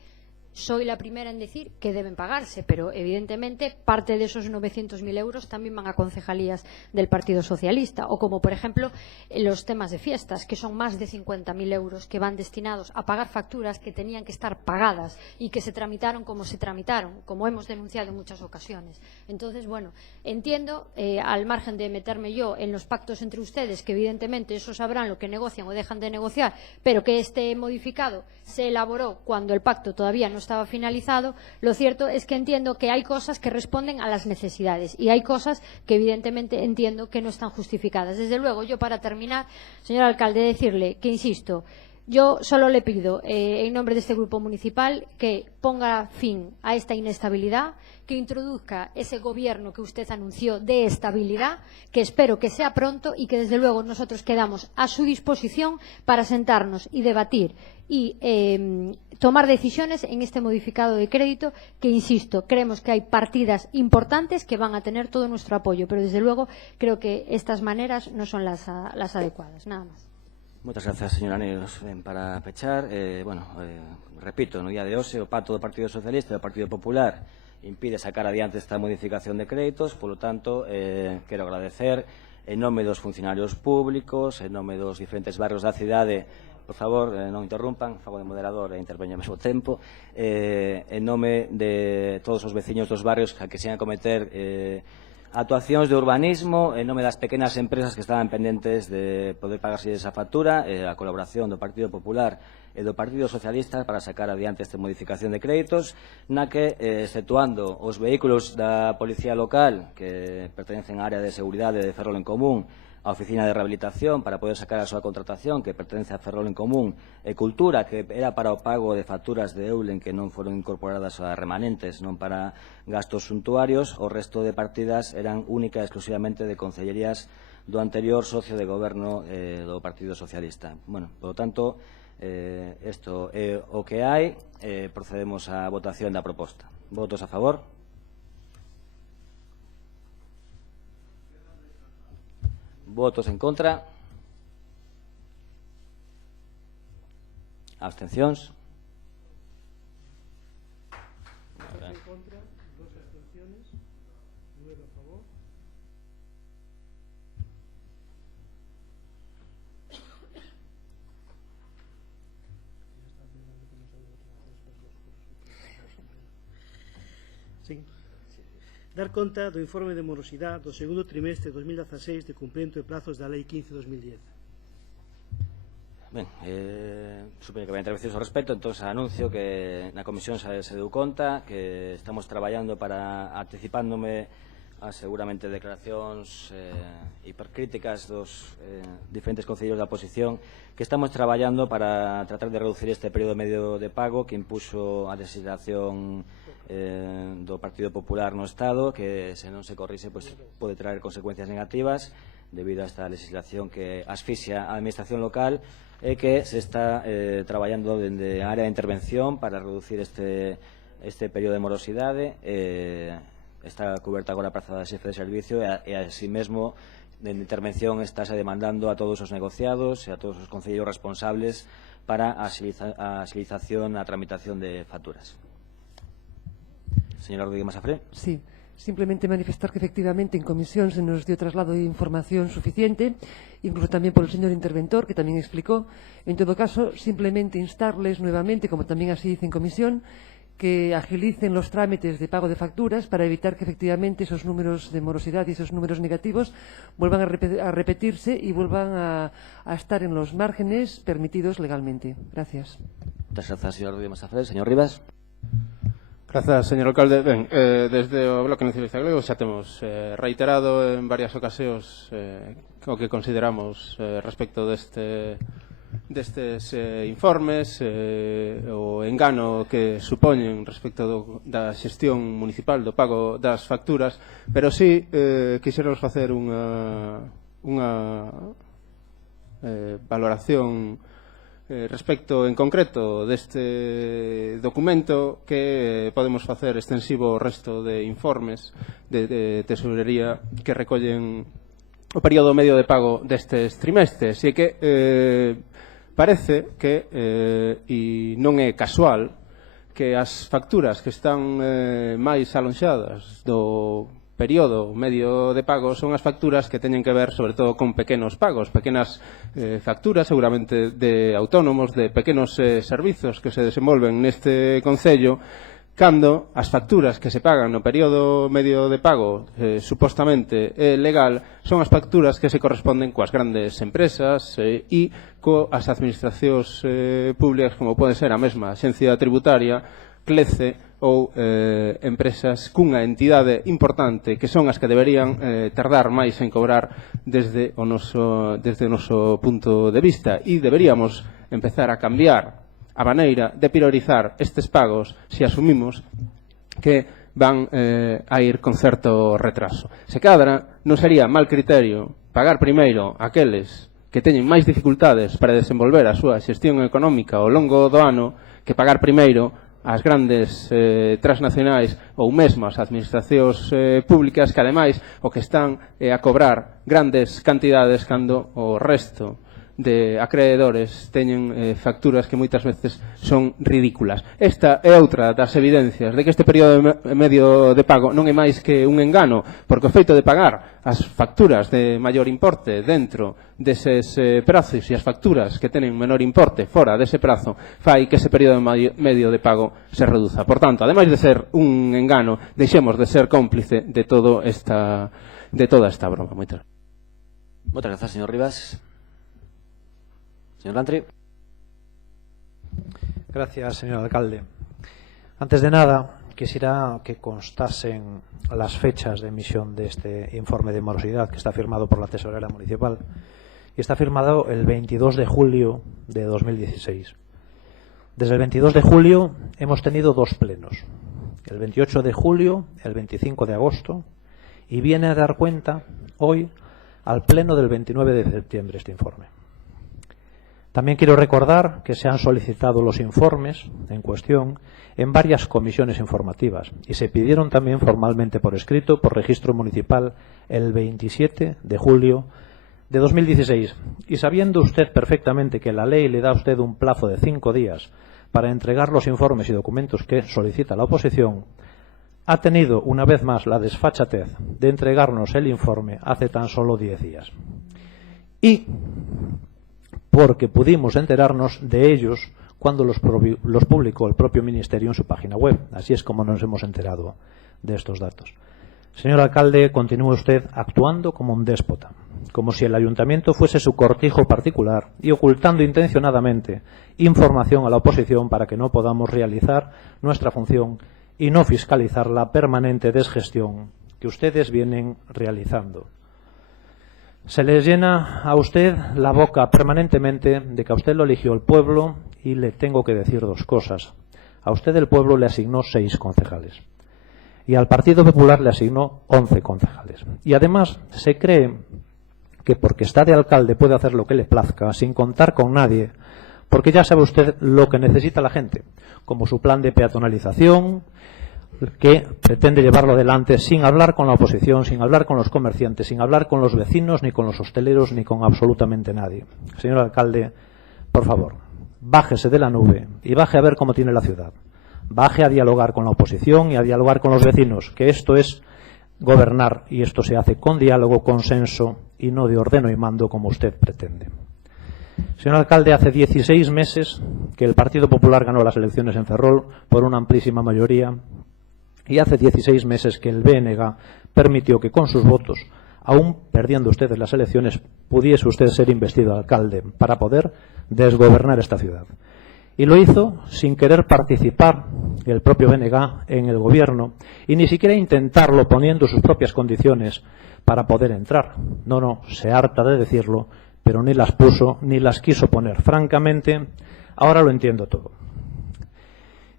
soy la primera en decir que deben pagarse, pero evidentemente parte de esos 900.000 euros también van a concejalías del Partido Socialista, o como por ejemplo los temas de fiestas, que son más de 50.000 euros que van destinados a pagar facturas que tenían que estar pagadas y que se tramitaron como se tramitaron, como hemos denunciado en muchas ocasiones. Entonces, bueno, entiendo, al margen de meterme yo en los pactos entre ustedes, que evidentemente esos sabrán lo que negocian o dejan de negociar, pero que este modificado se elaboró cuando el pacto todavía no estaba finalizado. Lo cierto es que entiendo que hay cosas que responden a las necesidades y hay cosas que evidentemente entiendo que no están justificadas. Desde luego, yo para terminar, señor alcalde, decirle que, insisto, yo solo le pido, en nombre de este grupo municipal, que ponga fin a esta inestabilidad, que introduzca ese gobierno que usted anunció de estabilidad, que espero que sea pronto y que desde luego nosotros quedamos a su disposición para sentarnos y debatir y tomar decisiones en este modificado de crédito, que, insisto, creemos que hay partidas importantes que van a tener todo nuestro apoyo, pero desde luego creo que estas maneras no son las adecuadas. Nada más. Moitas grazas, señora Neros. Para pechar, repito, no día de hoxe o pacto do Partido Socialista e do Partido Popular impide sacar adiante esta modificación de créditos. Polo tanto, quero agradecer en nome dos funcionarios públicos, en nome dos diferentes barrios da cidade. Por favor, non interrumpan, fago de moderador e interveño ao mesmo tempo. En nome de todos os veciños dos barrios que se ian a cometer actuacións de urbanismo, en nome das pequenas empresas que estaban pendentes de poder pagarse esa factura, a colaboración do Partido Popular e do Partido Socialista para sacar adiante esta modificación de créditos, na que, exceptuando os vehículos da Policía Local que pertencen á área de seguridade de Ferrol en Común, a Oficina de Rehabilitación para poder sacar a súa contratación que pertence a Ferrol en Común, e Cultura, que era para o pago de facturas de Eulen que non foron incorporadas a remanentes, non para gastos suntuarios. O resto de partidas eran única e exclusivamente de concellerías do anterior socio de goberno do Partido Socialista. Bueno, por lo tanto, isto é o que hai. Procedemos á votación da proposta. Votos a favor? Votos en contra. Abstencións. En contra, 2 abstenciones, 9 a favor. Sí. Dar conta do informe de morosidade do segundo trimestre de 2016 de cumprimento de prazos da Lei 15/2010. Ben, supoño que vai intervención ao respecto, entón anuncio que na comisión se deu conta que estamos traballando para, anticipándome a seguramente declaracións hipercríticas dos diferentes concelleiros da oposición, que estamos traballando para tratar de reducir este período medio de pago que impuxo a legislación do Partido Popular no Estado, que se non se corrixe pode traer consecuencias negativas debido a esta legislación que asfixia a administración local, e que se está traballando dende a área de intervención para reducir este período de morosidade. Está coberta agora a praza da xefe de servicio e así mesmo de intervención estáse demandando a todos os negociados e a todos os concelleiros responsables para a agilización a tramitación de facturas. Señora Rodríguez Masafré. Sí, simplemente manifestar que efectivamente en comisión se nos dio traslado de información suficiente, incluso también por el señor interventor, que también explicó. En todo caso, simplemente instarles nuevamente, como también así dice en comisión, que agilicen los trámites de pago de facturas para evitar que efectivamente esos números de morosidad y esos números negativos vuelvan a repetirse y vuelvan a estar en los márgenes permitidos legalmente. Gracias. Muchas gracias, señor Rodríguez Mazafrés. Señor Rivas. Grazas, señor alcalde. Ben, desde o Bloque Nacionalista Galego xa temos reiterado en varias ocasións o que consideramos respecto destes informes, o engano que supoñen respecto da xestión municipal do pago das facturas, pero sí quixéramos facer unha valoración respecto en concreto deste documento que podemos facer extensivo ao resto de informes de tesorería que recollen o período medio de pago destes trimestres, e que parece que e non é casual que as facturas que están máis alonxadas do período medio de pago son as facturas que teñen que ver sobre todo con pequenos pagos, pequenas facturas seguramente de autónomos, de pequenos servizos que se desenvolven neste concello, cando as facturas que se pagan no período medio de pago supostamente legal son as facturas que se corresponden coas grandes empresas e coas administracións públicas como pode ser a mesma Axencia Tributaria, CLECE ou empresas cunha entidade importante que son as que deberían tardar máis en cobrar desde o noso punto de vista, e deberíamos empezar a cambiar a maneira de priorizar estes pagos se asumimos que van a ir con certo retraso. Se cadra, non sería mal criterio pagar primeiro aqueles que teñen máis dificultades para desenvolver a súa xestión económica ao longo do ano que pagar primeiro as grandes transnacionais ou mesmo as administracións públicas que ademais o que están a cobrar grandes cantidades cando o resto de acreedores teñen facturas que moitas veces son ridículas. Esta é outra das evidencias de que este período medio de pago non é máis que un engano, porque o feito de pagar as facturas de maior importe dentro deses prazos e as facturas que tenen menor importe fora dese prazo fai que ese período medio de pago se reduza. Por tanto, ademais de ser un engano, deixemos de ser cómplice de toda esta broma. Moitas gracias, señor Rivas. Señor Lantri. Gracias, señor alcalde. Antes de nada, quisiera que constasen las fechas de emisión de este informe de morosidad que está firmado por la Tesorera Municipal y está firmado el 22 de julio de 2016. Desde el 22 de julio hemos tenido dos plenos, el 28 de julio, el 25 de agosto, y viene a dar cuenta hoy al pleno del 29 de septiembre este informe. También quiero recordar que se han solicitado los informes en cuestión en varias comisiones informativas y se pidieron también formalmente por escrito por registro municipal el 27 de julio de 2016. Y sabiendo usted perfectamente que la ley le da a usted un plazo de 5 días para entregar los informes y documentos que solicita la oposición, ha tenido una vez más la desfachatez de entregarnos el informe hace tan solo 10 días. Y porque pudimos enterarnos de ellos cuando los publicó el propio Ministerio en su página web. Así es como nos hemos enterado de estos datos. Señor alcalde, continúe usted actuando como un déspota, como si el ayuntamiento fuese su cortijo particular y ocultando intencionadamente información a la oposición para que no podamos realizar nuestra función y no fiscalizar la permanente desgestión que ustedes vienen realizando. Se les llena a usted la boca permanentemente de que a usted lo eligió el pueblo y le tengo que decir dos cosas. A usted el pueblo le asignó 6 concejales y al Partido Popular le asignó 11 concejales. Y además se cree que porque está de alcalde puede hacer lo que le plazca sin contar con nadie, porque ya sabe usted lo que necesita la gente, como su plan de peatonalización, que pretende llevarlo adelante sin hablar con la oposición, sin hablar con los comerciantes, sin hablar con los vecinos, ni con los hosteleros, ni con absolutamente nadie. Señor alcalde, por favor, bájese de la nube y baje a ver cómo tiene la ciudad. Baje a dialogar con la oposición y a dialogar con los vecinos, que esto es gobernar y esto se hace con diálogo, consenso y no de ordeno y mando como usted pretende. Señor alcalde, hace 16 meses que el Partido Popular ganó las elecciones en Ferrol por una amplísima mayoría y hace 16 meses que el BNG permitió que con sus votos, aún perdiendo ustedes las elecciones, pudiese usted ser investido alcalde para poder desgobernar esta ciudad. Y lo hizo sin querer participar el propio BNG en el gobierno y ni siquiera intentarlo poniendo sus propias condiciones para poder entrar. No, se harta de decirlo, pero ni las puso ni las quiso poner. Francamente, ahora lo entiendo todo.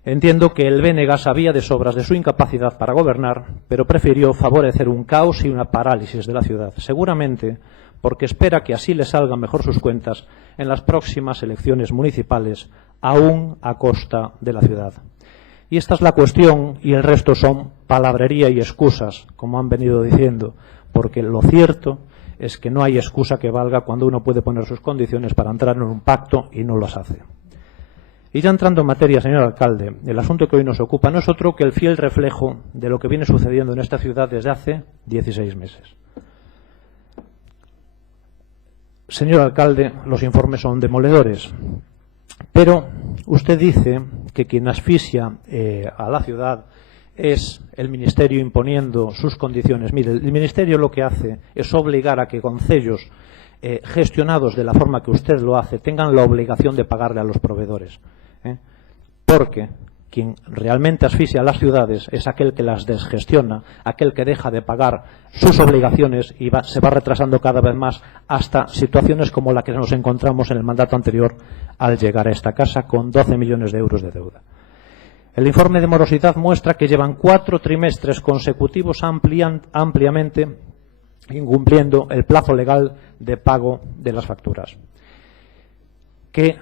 Entiendo que el BNG sabía de sobras de su incapacidad para gobernar, pero prefirió favorecer un caos y una parálisis de la ciudad, seguramente porque espera que así le salgan mejor sus cuentas en las próximas elecciones municipales, aún a costa de la ciudad. Y esta es la cuestión, y el resto son palabrería y excusas, como han venido diciendo, porque lo cierto es que no hay excusa que valga cuando uno puede poner sus condiciones para entrar en un pacto y no las hace. Y ya entrando en materia, señor alcalde, el asunto que hoy nos ocupa no es otro que el fiel reflejo de lo que viene sucediendo en esta ciudad desde hace 16 meses. Señor alcalde, los informes son demoledores, pero usted dice que quien asfixia a la ciudad es el Ministerio imponiendo sus condiciones. Mire, el Ministerio lo que hace es obligar a que concellos gestionados de la forma que usted lo hace tengan la obligación de pagarle a los proveedores. Porque quien realmente asfixia a las ciudades es aquel que las desgestiona, aquel que deja de pagar sus obligaciones y se va retrasando cada vez más hasta situaciones como la que nos encontramos en el mandato anterior al llegar a esta casa con 12 millones de euros de deuda. El informe de morosidad muestra que llevan 4 trimestres consecutivos ampliamente incumpliendo el plazo legal de pago de las facturas, que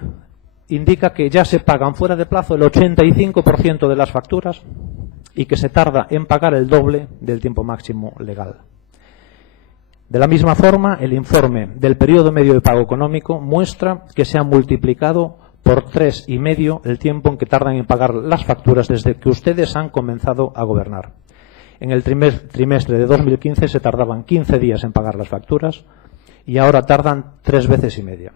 indica que ya se pagan fuera de plazo el 85% de las facturas y que se tarda en pagar el doble del tiempo máximo legal. De la misma forma, el informe del periodo medio de pago económico muestra que se ha multiplicado por 3,5 el tiempo en que tardan en pagar las facturas desde que ustedes han comenzado a gobernar. En el trimestre de 2015 se tardaban 15 días en pagar las facturas y ahora tardan 3,5 veces.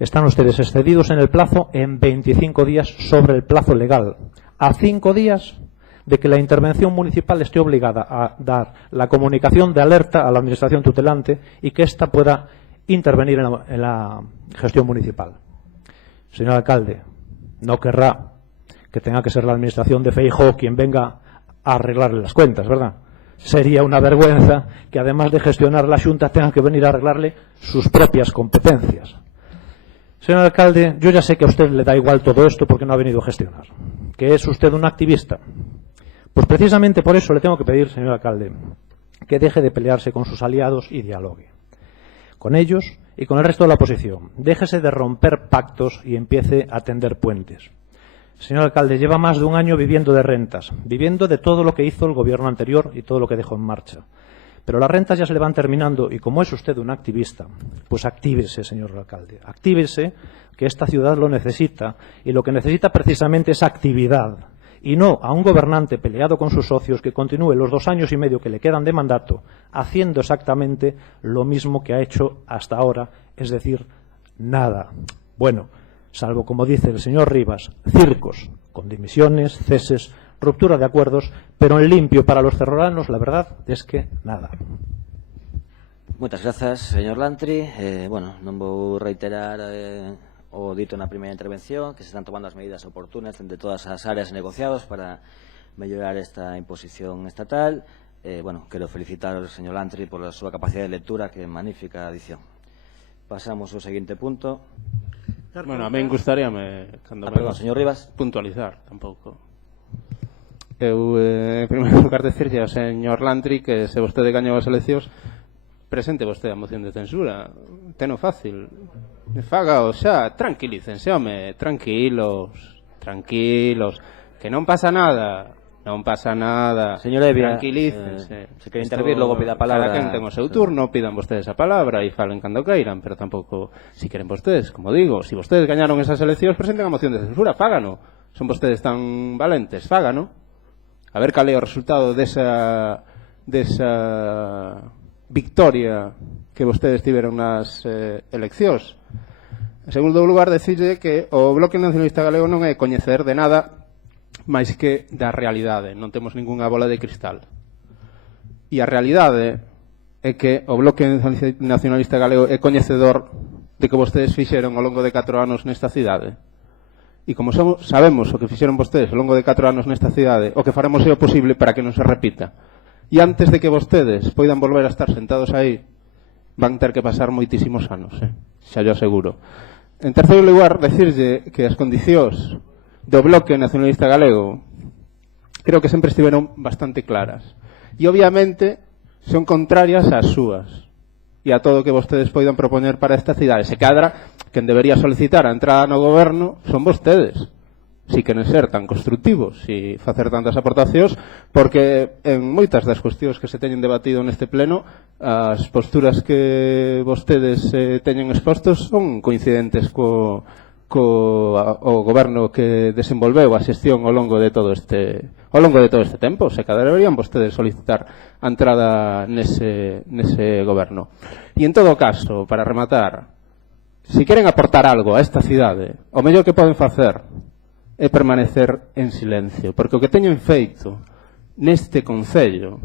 Están ustedes excedidos en el plazo en 25 días sobre el plazo legal, a 5 días de que la intervención municipal esté obligada a dar la comunicación de alerta a la administración tutelante y que ésta pueda intervenir en la gestión municipal. Señor alcalde, no querrá que tenga que ser la administración de Feijóo quien venga a arreglarle las cuentas, ¿verdad? Sería una vergüenza que además de gestionar la Xunta tenga que venir a arreglarle sus propias competencias. Señor alcalde, yo ya sé que a usted le da igual todo esto porque no ha venido a gestionar, que es usted un activista. Pues precisamente por eso le tengo que pedir, señor alcalde, que deje de pelearse con sus aliados y dialogue con ellos y con el resto de la oposición. Déjese de romper pactos y empiece a tender puentes. Señor alcalde, lleva más de un año viviendo de rentas, viviendo de todo lo que hizo el gobierno anterior y todo lo que dejó en marcha. Pero las rentas ya se le van terminando y como es usted un activista, pues actívese, señor alcalde. Actívese, que esta ciudad lo necesita y lo que necesita precisamente es actividad. Y no a un gobernante peleado con sus socios que continúe los 2 años y medio que le quedan de mandato haciendo exactamente lo mismo que ha hecho hasta ahora, es decir, nada. Bueno, salvo, como dice el señor Rivas, circos, con dimisiones, ceses, ruptura de acuerdos, pero en limpio para los ferrolanos, la verdad es que nada. Moitas grazas, señor Lantri. Non vou reiterar o dito na primeira intervención, que se están tomando as medidas oportunas entre todas as áreas negociadas para mellorar esta imposición estatal. Quero felicitar ao señor Lantri por a súa capacidade de lectura, que é magnífica adición. Pasamos ao seguinte punto. Bueno, a mí gustaríame, señor Rivas, puntualizar tampouco. Eu, en primeiro lugar, decirlle ao señor Lantri que se vostede gañou as eleccións, presente vostede a moción de censura. Teno fácil. Fágao xa, tranquilícense, home, tranquilos, que non pasa nada. Non pasa nada. Señor Evia, tranquilícense. Se quere intervir, logo pida a palabra. Cada quen ten o seu turno, pidan vostedes a palabra e falen cando queiran, pero tampouco, si queren vostedes, como digo, si vostedes gañaron esas eleccións, presenten a moción de censura, fágano. Son vostedes tan valentes, fágano. A ver cal é o resultado desa victoria que vostedes tiveron nas eleccións. En segundo lugar, decirlle que o Bloque Nacionalista Galego non é coñecer de nada máis que da realidade. Non temos ningunha bola de cristal. E a realidade é que o Bloque Nacionalista Galego é coñecedor de que vostedes fixeron ao longo de 4 anos nesta cidade. E como sabemos o que fixeron vostedes ao longo de 4 anos nesta cidade, o que faremos é o posible para que non se repita. E antes de que vostedes poidan volver a estar sentados aí, van ter que pasar moitísimos anos, xa yo aseguro. En terceiro lugar, decirlle que as condicións do Bloque Nacionalista Galego creo que sempre estiveron bastante claras. E, obviamente, son contrarias ás súas e a todo o que vostedes poidan propoñer para esta cidade. Se cadra, quen debería solicitar a entrada no goberno son vostedes. Si queren ser tan constructivos e facer tantas aportacións, porque en moitas das cuestións que se teñen debatido neste pleno, as posturas que vostedes teñen expostos son coincidentes co goberno que desenvolveu a xestión ao longo de todo este tempo. Se cada deberían vostedes solicitar a entrada nese goberno. E en todo caso, para rematar, se queren aportar algo a esta cidade, o mellor que poden facer é permanecer en silencio, porque o que teñen feito neste concello,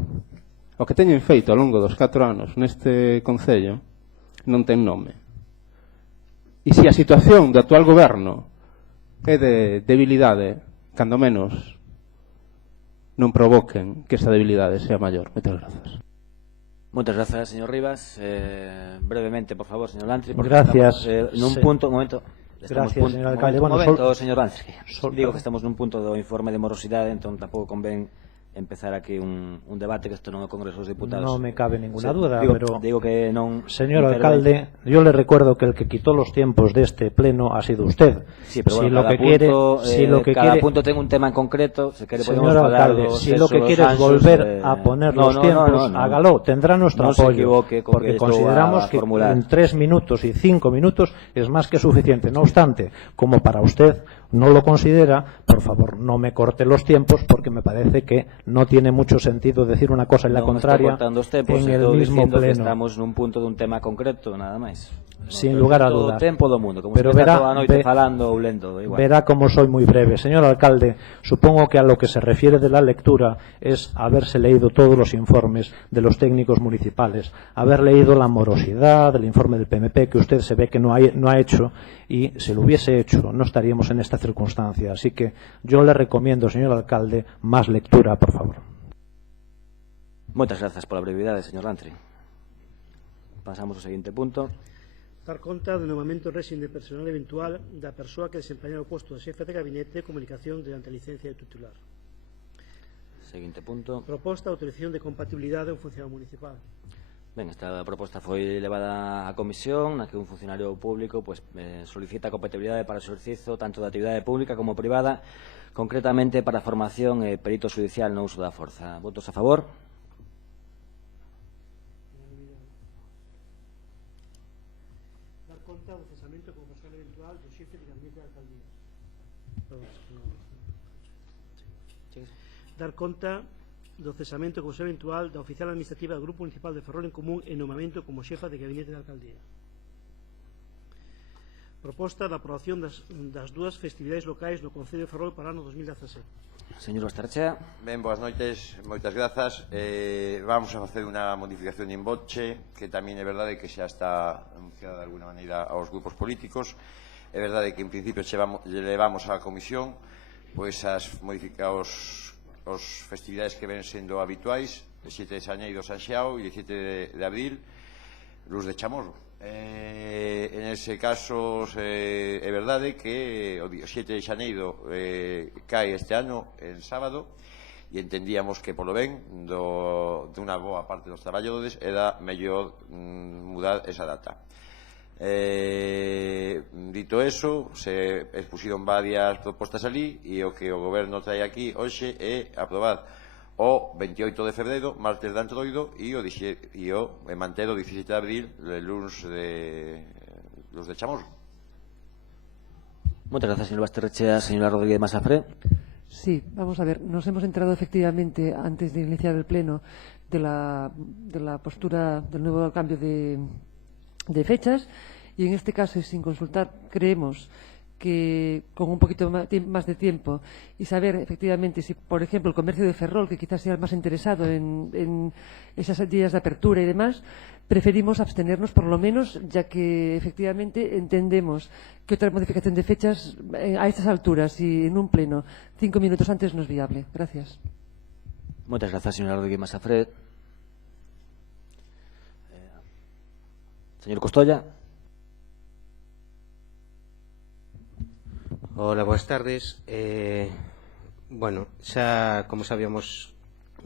o que teñen feito ao longo dos 4 anos neste concello, non ten nome. E se a situación do actual goberno é de debilidade, cando menos non provoquen que esa debilidade sea maior. Moitas grazas. Muchas gracias, señor Rivas. Brevemente, por favor, señor Lantri. Gracias. Estamos, en un punto, un momento. Gracias, señor alcalde. Un momento, señor Lantri. Digo que estamos nun punto do informe de morosidade, entón tampouco convén empezar aquí un debate, que isto non é o Congreso dos Diputados. No me cabe ninguna duda, pero... Digo que non... Señor alcalde, yo le recuerdo que el que quitó los tiempos de este pleno ha sido usted. Sí, pero si bueno, cada punto ten un tema en concreto. Si quiere, señor alcalde, si lo que quiere es volver a poner los tiempos, hágalo, tendrá nuestro apoyo, porque consideramos que en 3 minutos y 5 minutos es más que suficiente. No obstante, como para usted no lo considera, por favor, no me corte los tiempos, porque me parece que no tiene mucho sentido decir una cosa y la contraria en el mismo pleno. Estamos nun punto dun tema concreto, nada máis. Sin lugar a duda. Tempo do mundo, como pero se está toda a noite falando ou lendo, igual. Verá como soy muy breve. Señor alcalde, supongo que a lo que se refiere de la lectura es haberse leído todos los informes de los técnicos municipales, haber leído la morosidad, el informe del PMP, que usted se ve que no ha hecho, y si lo hubiese hecho no estaríamos en esta circunstancia. Así que yo le recomiendo, señor alcalde, más lectura, por favor. Muchas gracias por la brevidade, señor Lantri. Pasamos ao seguinte punto. Dar conta do nomamento réxime de personal eventual da persoa que desempeña o posto de xefe de gabinete de comunicación durante a licencia de titular. Seguinte punto. Proposta de autorización de compatibilidade de un funcionario municipal. Ben, esta proposta foi levada á comisión, na que un funcionario público solicita compatibilidade para o exercizo tanto da actividade pública como privada, concretamente para a formación e perito judicial no uso da forza. Votos a favor? Conta do cesamento como personal eventual do xefe de gabinete da alcaldía. Dar conta do cesamento como personal eventual da oficial administrativa do Grupo Municipal de Ferrol en Común e nomamento como xefa de gabinete da alcaldía. Proposta da aprobación das dúas festividades locais no Concello de Ferrol para o ano 2017. Señor Bastarchea. Ben, boas noites, moitas grazas. Vamos a facer unha modificación in voce, que tamén é verdade que xa está anunciada de alguna maneira aos grupos políticos. É verdade que en principio levamos á comisión pois os festividades que ven sendo habituais, de 7 de Xaneiro San Xiao e 17 de abril Luz de Chamorro. En ese caso é verdade que o 7 de Xaneiro cae este ano en sábado e entendíamos que polo ben dunha boa parte dos traballadores era mellor mudar esa data. Dito eso, se expusiron varias propostas ali e o que o goberno trae aquí hoxe é aprobar o 28 de febreiro, martes de Antroido, e manter o 17 de abril, Luz de Chamorro. Muchas gracias, señor Basterrechea. Señora Rodríguez Masafré. Sí, vamos a ver, nos hemos enterado efectivamente, antes de iniciar el pleno, de la postura del nuevo cambio de fechas, y en este caso, y sin consultar, creemos que con un poquito más de tiempo y saber efectivamente si, por ejemplo, el comercio de Ferrol, que quizás sea el más interesado en esas días de apertura y demás, preferimos abstenernos por lo menos, ya que efectivamente entendemos que otra modificación de fechas a estas alturas y en un pleno 5 minutos antes no es viable. Gracias. Muchas gracias, señora Rodríguez Masafret. Señor Costolla. Hola, boas tardes. Bueno, xa, como sabíamos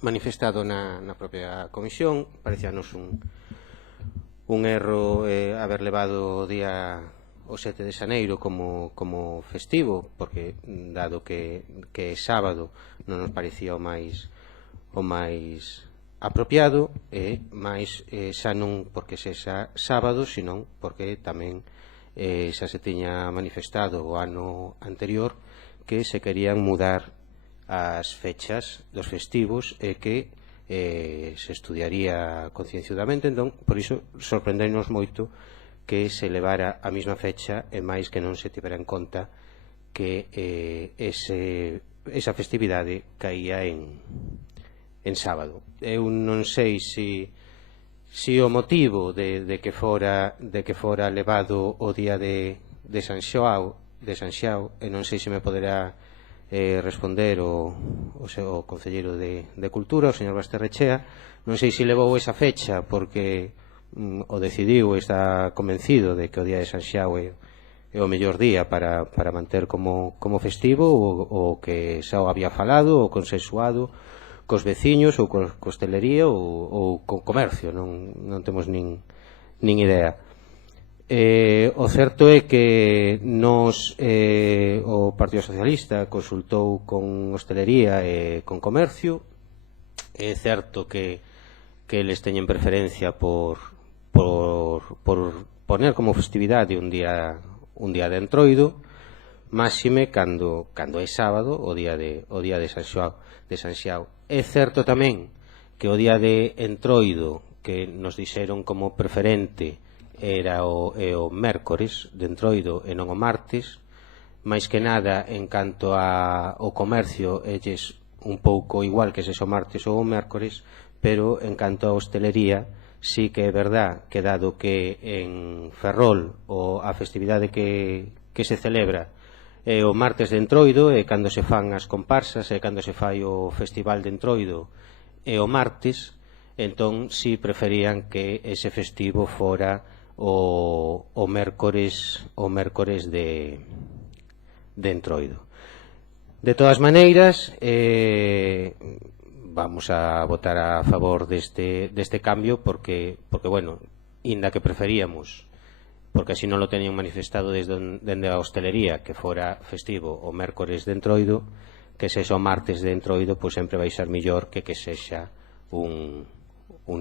manifestado na propia comisión, parecíanos un erro haber levado o día o 7 de xaneiro como festivo, porque dado que é sábado non nos parecía o máis apropiado, e máis xa non porque sexa sábado, senón porque tamén xa se tiña manifestado o ano anterior que se querían mudar as fechas dos festivos e que se estudiaría concienciadamente. Entón, por iso sorprendernos moito que se levara a mesma fecha e máis que non se tivera en conta que esa festividade caía en sábado. Eu non sei si o motivo de que fora levado o día de San Xoao, e non sei se me poderá responder o concelleiro de Cultura, o señor Basterrechea, non sei se levou esa fecha porque o decidiu, está convencido de que o día de San Xoao é o mellor día para manter como festivo, ou que xa o había falado ou consensuado cos veciños ou con hostelería ou con comercio, non temos nin idea. O certo é que o Partido Socialista consultou con hostelería e con comercio. É certo que eles teñen preferencia por poner como festividade un día de Entroido, máxime cando é sábado, o día de San Xoao. É certo tamén que o día de Entroido, que nos dixeron como preferente, era o mércores de Entroido e non o martes. Máis que nada, en canto ao comercio, elles un pouco igual que se o martes ou o mércores, pero en canto a hostelería, sí que é verdad que dado que en Ferrol a festividade que se celebra o martes de Entroido, e cando se fan as comparsas, e cando se fai o festival de Entroido e o martes, entón si preferían que ese festivo fora o mércores de Entroido. De todas maneiras, vamos a votar a favor deste cambio porque, bueno, inda que preferíamos, porque así non lo teñen manifestado dende a hostelería, que fora festivo o mércores de Entroido, que sexa o martes de Entroido, pois sempre vai ser mellor que sexa un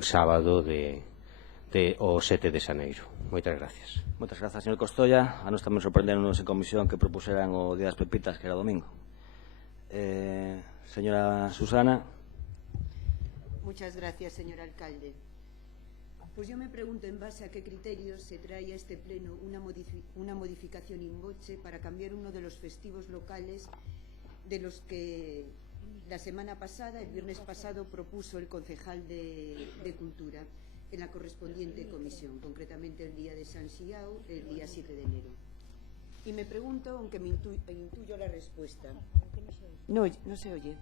sábado o 7 de xaneiro. Moitas gracias. Moitas grazas, señor Costolla. A nos tamén sorprendernos en comisión que propuseran o día das pepitas, que era domingo. Señora Susana. Muchas gracias, señor alcalde. Pues yo me pregunto en base a qué criterios se trae a este pleno una modificación in voce para cambiar uno de los festivos locales de los que la semana pasada, el viernes pasado, propuso el concejal de Cultura en la correspondiente comisión, concretamente el día de San Xiao, el día 7 de enero. Y me pregunto, aunque me intuyo la respuesta. No se oye.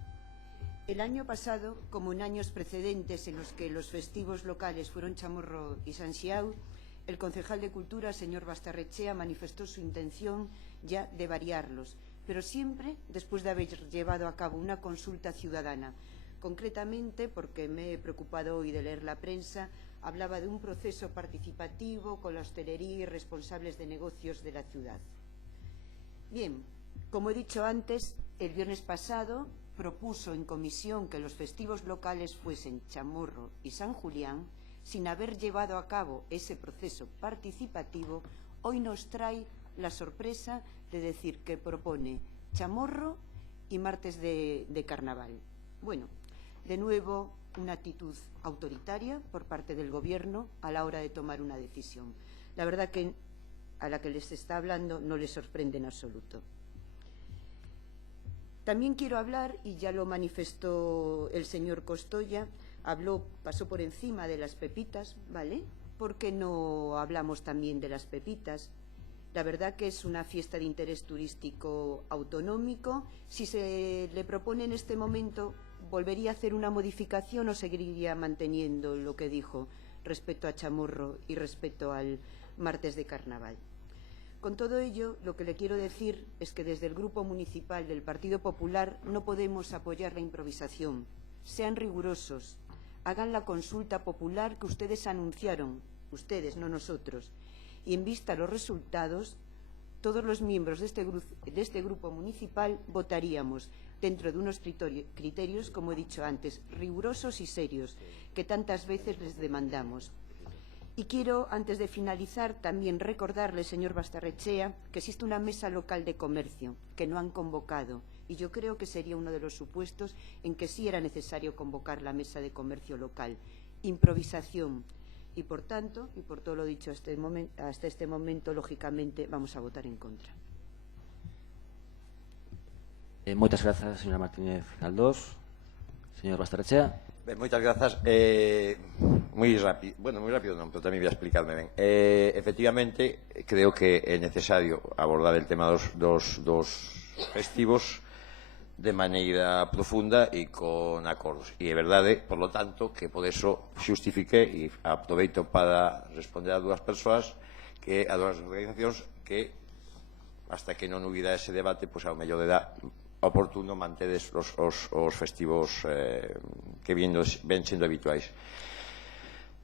El año pasado, como en años precedentes en los que los festivos locales fueron Chamorro y San Xiao, el concejal de Cultura, señor Basterrechea, manifestó su intención ya de variarlos, pero siempre después de haber llevado a cabo una consulta ciudadana. Concretamente, porque me he preocupado hoy de leer la prensa, hablaba de un proceso participativo con la hostelería y responsables de negocios de la ciudad. Bien, como he dicho antes, el viernes pasado propuso en comisión que los festivos locales fuesen Chamorro y San Julián. Sin haber llevado a cabo ese proceso participativo, hoy nos trae la sorpresa de decir que propone Chamorro y martes de carnaval. Bueno, de nuevo una actitud autoritaria por parte del Gobierno a la hora de tomar una decisión. La verdad que a la que les está hablando no les sorprende en absoluto. También quiero hablar, y ya lo manifestó el señor Costoya, pasó por encima de las pepitas, ¿vale? ¿Por qué no hablamos también de las pepitas? La verdad que es una fiesta de interés turístico autonómico. Si se le propone en este momento, ¿volvería a hacer una modificación o seguiría manteniendo lo que dijo respecto a Chamorro y respecto al martes de Carnaval? Con todo ello, lo que le quiero decir es que desde el Grupo Municipal del Partido Popular no podemos apoyar la improvisación. Sean rigurosos, hagan la consulta popular que ustedes anunciaron, ustedes, no nosotros, y en vista a los resultados, todos los miembros de este grupo municipal votaríamos dentro de unos criterios, como he dicho antes, rigurosos y serios, que tantas veces les demandamos. Y quiero, antes de finalizar, también recordarle, señor Bastarrechea, que existe una mesa local de comercio que no han convocado, y yo creo que sería uno de los supuestos en que sí era necesario convocar la mesa de comercio local. Improvisación. Y por tanto, y por todo lo dicho hasta este momento, lógicamente vamos a votar en contra. Moitas grazas, señora Martínez Galdós. Señor Bastarrechea. Moitas grazas. Moi rápido non, pero tamén voy a explicarme ben. Efectivamente, creo que é necesario abordar el tema dos festivos de maneira profunda e con acordos. E é verdade, por lo tanto, que por eso xustifiquei e aproveito para responder a dúas persoas, a dúas organizacións, que hasta que non hubiera ese debate, pois ao mellor era oportuno mantedes os festivos que ven sendo habituais.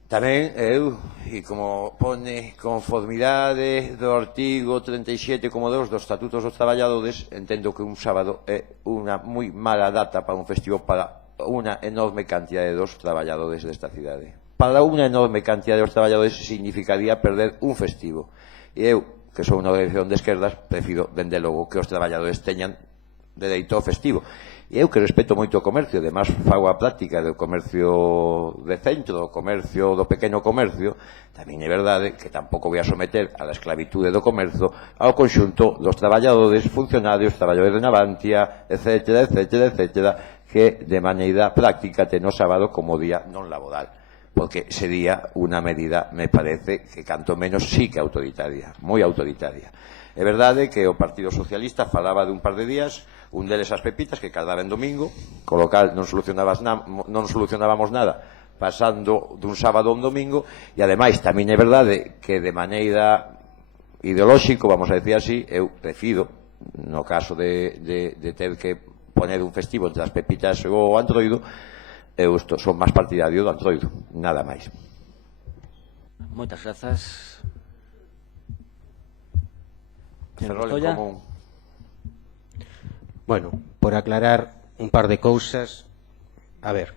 Tamén eu, e como pone conformidade do artigo 37,2 dos Estatutos dos Traballadores, entendo que un sábado é unha moi mala data para un festivo para unha enorme cantidade dos traballadores desta cidade. Para unha enorme cantidade dos traballadores significaría perder un festivo. E eu, que sou unha organización de esquerdas, prefiro, dende logo, que os traballadores teñan dereito ao festivo. E eu que respeto moito o comercio, además fago a práctica do comercio de centro, do comercio do pequeno comercio, tamén é verdade que tampouco voy a someter a la esclavitude do comercio ao conxunto dos traballadores, funcionarios, traballadores de Navantia, etcétera, etcétera, etcétera, que de maneira práctica ten o sábado como día non laboral, porque sería unha medida, me parece, que canto menos sí que autoritaria, moi autoritaria. É verdade que o Partido Socialista falaba de un par de días, un deles as pepitas, que cardaba en domingo, con lo cal non solucionábamos nada pasando dun sábado a un domingo, e ademais tamén é verdade que de maneira ideolóxico, vamos a decir así, eu prefiro, no caso de ter que poner un festivo entre as pepitas e o Antroido, eu son máis partidario do Antroido, nada máis. Moitas grazas. Bueno, por aclarar un par de cousas, a ver,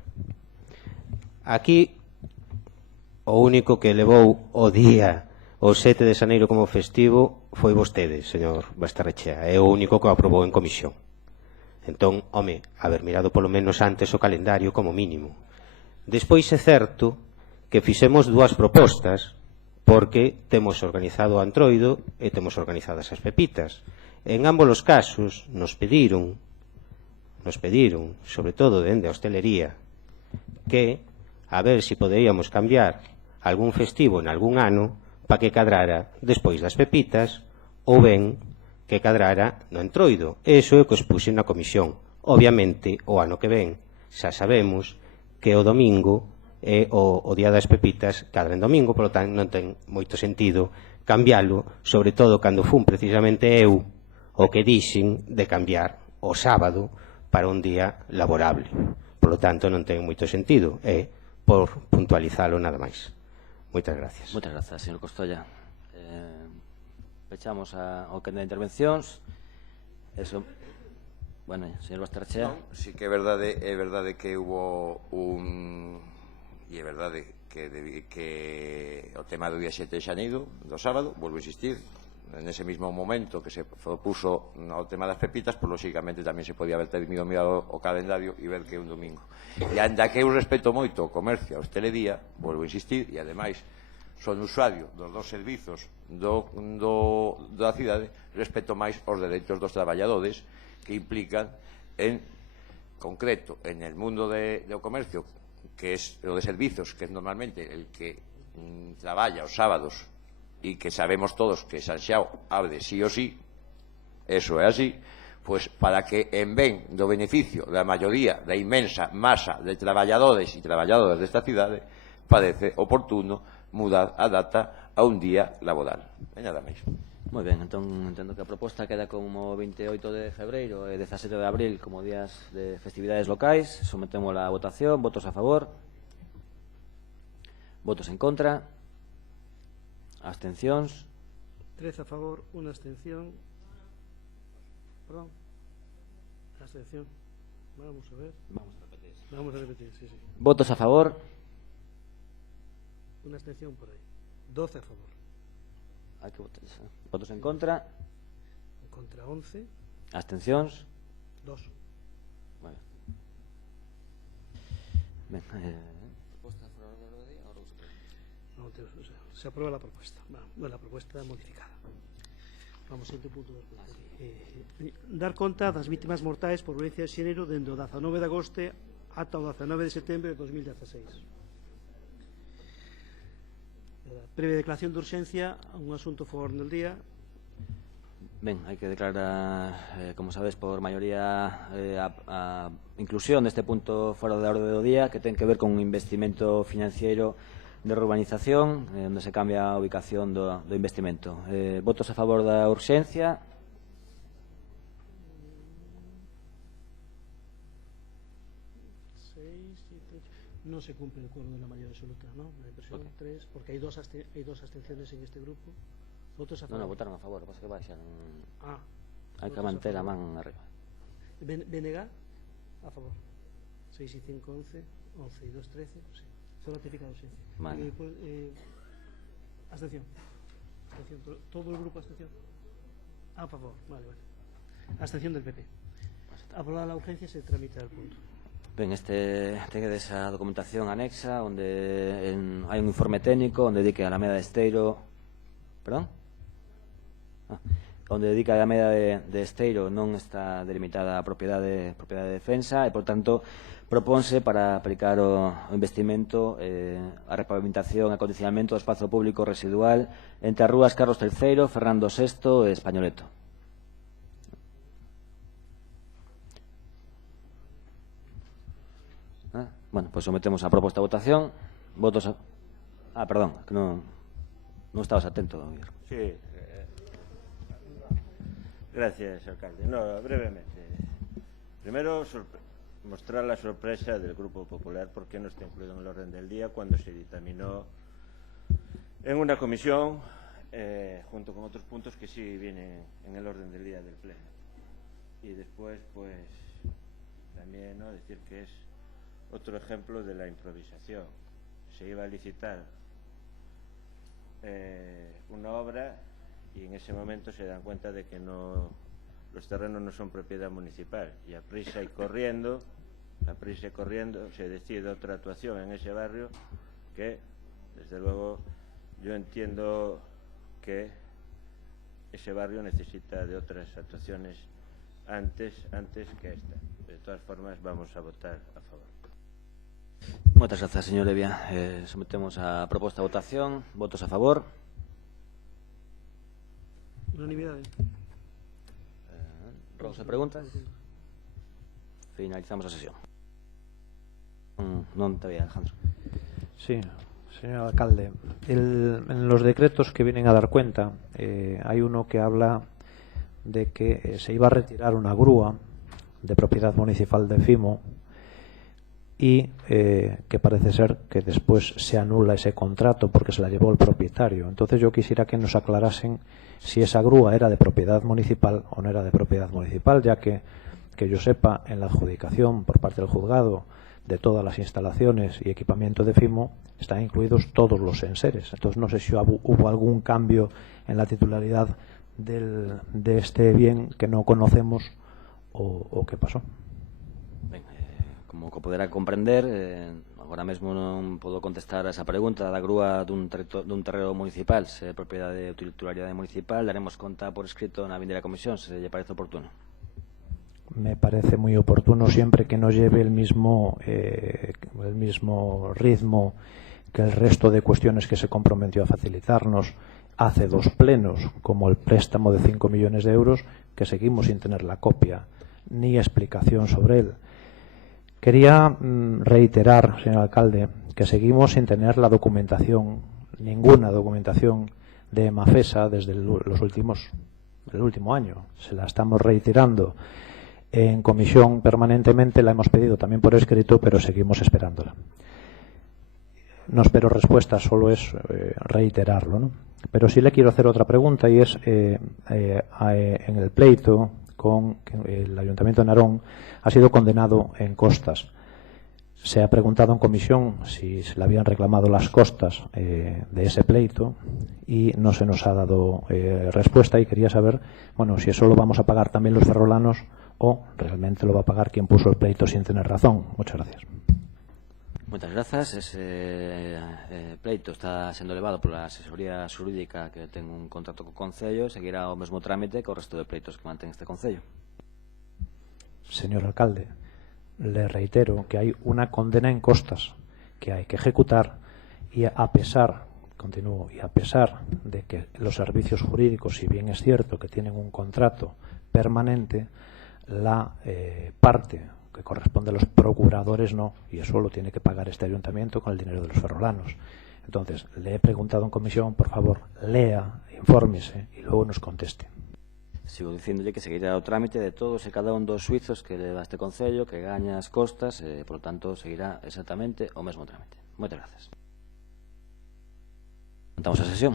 aquí o único que levou o día o 7 de xaneiro como festivo foi vostede, señor Bastarrechea, é o único que o aprobou en comisión. Entón, home, haber mirado polo menos antes o calendario como mínimo. Despois é certo que fixemos dúas propostas, porque temos organizado o Antroido e temos organizadas as pepitas. En ambos os casos nos pediron, sobre todo dende a hostelería, que a ver se poderíamos cambiar algún festivo en algún ano para que cadrara despois das pepitas ou ben que cadrara no Antroido. Eso é o que expuse na comisión. Obviamente, o ano que ven xa sabemos que o domingo e o día das pepitas cadra en domingo, polo tanto non ten moito sentido cambiálo, sobre todo cando fun precisamente eu o que dixen de cambiar o sábado para un día laborable. Polo tanto non ten moito sentido, é por puntualizalo nada máis. Moitas gracias. Moitas grazas, señor Costoya. Pechamos o que de intervencións. Eso. Bueno, señor Bastarrechea. Sí que é verdade que hubo un... E é verdade que o tema do día 7 de xaneiro, do sábado, volvo a insistir, en ese mismo momento que se propuso o tema das pepitas, pues lógicamente tamén se podía haber mirado o calendario e ver que é un domingo. E anda que eu respeto moito o comercio, a hostelería, volvo a insistir, e ademais son usuario dos dos servizos da cidade respecto máis aos dereitos dos traballadores que implican en concreto en el mundo do comercio, que é o de servizos, que é normalmente el que traballa os sábados e que sabemos todos que Sanxiao abre sí o sí, eso é así, pues para que en ben do beneficio da maioría, da inmensa masa de traballadores e traballadoras desta cidade, parece oportuno mudar a data a un día laboral. E nada máis. Moi ben, entón entendo que a proposta queda como 28 de febreiro e 17 de abril como días de festividades locais. Sometemos a votación. Votos a favor? Votos en contra? Abstencións? 13 a favor, 1 abstención. Perdón. Abstención. Vamos a ver. Vamos a repetir, sí, sí. Votos a favor? Una abstención por ahí. 12 a favor. Hai que votar. Votos en contra? En contra 11. Abstencións? 2. Bueno. Ben, proposta fora do orde do día, ahora No, se aprueba la propuesta. Bueno, la propuesta modificada. Vamos ao punto do dar conta das vítimas mortais por violencia de xénero dende o 19 de agosto ata o 19 de setembro de 2016. Previa declaración de urxencia, un asunto fora del día. Ben, hai que declarar, como sabes, por maioría a inclusión deste punto fora da orde do día, que ten que ver con un investimento financiero de urbanización, onde se cambia a ubicación do investimento. Votos a favor da urxencia? No se cumple el acuerdo de la mayoría absoluta, ¿no? La impresión 3, porque hay dos abstenciones en este grupo. Votos a favor. No, votaron a favor, lo que pasa que baixan. Hai que votos manter a a favor. man arriba. BNG, a favor. 6 y 5, 11. 11 y 2, 13. Sí. Se ratifica la ausencia. Vale. Abstención. Abstención. ¿Todo el grupo abstención? A favor. Vale, vale. Abstención del PP. Aprobada la urgencia, se tramita el punto. Ben, ten esa documentación anexa onde hai un informe técnico onde dedica a Alameda de Esteiro, perdón? Onde dedica a Alameda de Esteiro non está delimitada a propiedade de defensa e, por tanto, propónse para aplicar o investimento a repavimentación e acondicionamento do espazo público residual entre as rúas Carlos III, Fernando VI e Españoleto. Bueno, pues sometemos a proposta a votación. Votos a... perdón, que non estabas atento, Guillermo. Sí. Gracias, alcalde. No, brevemente. Primero, mostrar la sorpresa del Grupo Popular porque no está incluido en el orden del día cuando se dictaminó en una comisión junto con otros puntos que sí vienen en el orden del día del Pleno. Y después, pues, también, ¿no?, decir que es otro ejemplo de la improvisación. Se iba a licitar una obra y en ese momento se dan cuenta de que los terrenos no son propiedad municipal y a prisa y corriendo se decide otra actuación en ese barrio que, desde luego, yo entiendo que ese barrio necesita de otras actuaciones antes que esta. De todas formas, vamos a votar a favor. Moitas grazas, señor Evia. Sometemos a proposta a votación. Votos a favor? Unanimidade. Ronda de preguntas? Finalizamos a sesión. Non te veía, Alejandro. Sí, señor alcalde. En los decretos que vienen a dar cuenta, hay uno que habla de que se iba a retirar una grúa de propiedad municipal de Fimo y que parece ser que después se anula ese contrato porque se la llevó el propietario. Entonces yo quisiera que nos aclarasen si esa grúa era de propiedad municipal o no era de propiedad municipal, ya que yo sepa, en la adjudicación por parte del juzgado de todas las instalaciones y equipamiento de Fimo están incluidos todos los enseres. Entonces no sé si hubo algún cambio en la titularidad de este bien que no conocemos o qué pasó. Ben, como poderá comprender, agora mesmo non podo contestar a esa pregunta da grúa dun terreo municipal, se é propiedade de titularidade municipal. Daremos conta por escrito na vindeira comisión, se lle parece oportuno. Me parece muy oportuno siempre que no lleve el mismo ritmo que el resto de cuestiones que se comprometió a facilitarnos hace 2 plenos, como el préstamo de 5 millones de euros, que seguimos sin tener la copia ni explicación sobre él. Quería reiterar, señor alcalde, que seguimos sin tener la documentación, ninguna documentación de Mafesa desde el último año. Se la estamos reiterando en comisión permanentemente, la hemos pedido también por escrito, pero seguimos esperándola. No espero respuesta, solo es reiterarlo, ¿no? Pero sí le quiero hacer otra pregunta, y es en el pleito con el Ayuntamiento de Narón ha sido condenado en costas. Se ha preguntado en comisión si se le habían reclamado las costas de ese pleito y no se nos ha dado respuesta, y quería saber, bueno, si eso lo vamos a pagar también los ferrolanos o realmente lo va a pagar quien puso el pleito sin tener razón. Muchas gracias. Moitas grazas. Ese pleito está sendo levado pola asesoría xurídica que ten un contrato co Concello e seguirá o mesmo trámite que o resto de pleitos que mantén este Concello. Señor alcalde, le reitero que hay una condena en costas que hay que ejecutar, y a pesar, continúo, y a pesar de que los servicios jurídicos, si bien es cierto que tienen un contrato permanente, la parte que corresponde a los procuradores no, y eso lo tiene que pagar este ayuntamiento con el dinero de los ferrolanos. Entonces, le he preguntado en comisión, por favor, lea, infórmese y luego nos conteste. Sigo dicíndolle que seguirá o trámite de todos e cada un dos suizos que leva este Concello, que gaña as costas, por lo tanto, seguirá exactamente o mesmo trámite. Moitas grazas. Montamos a sesión.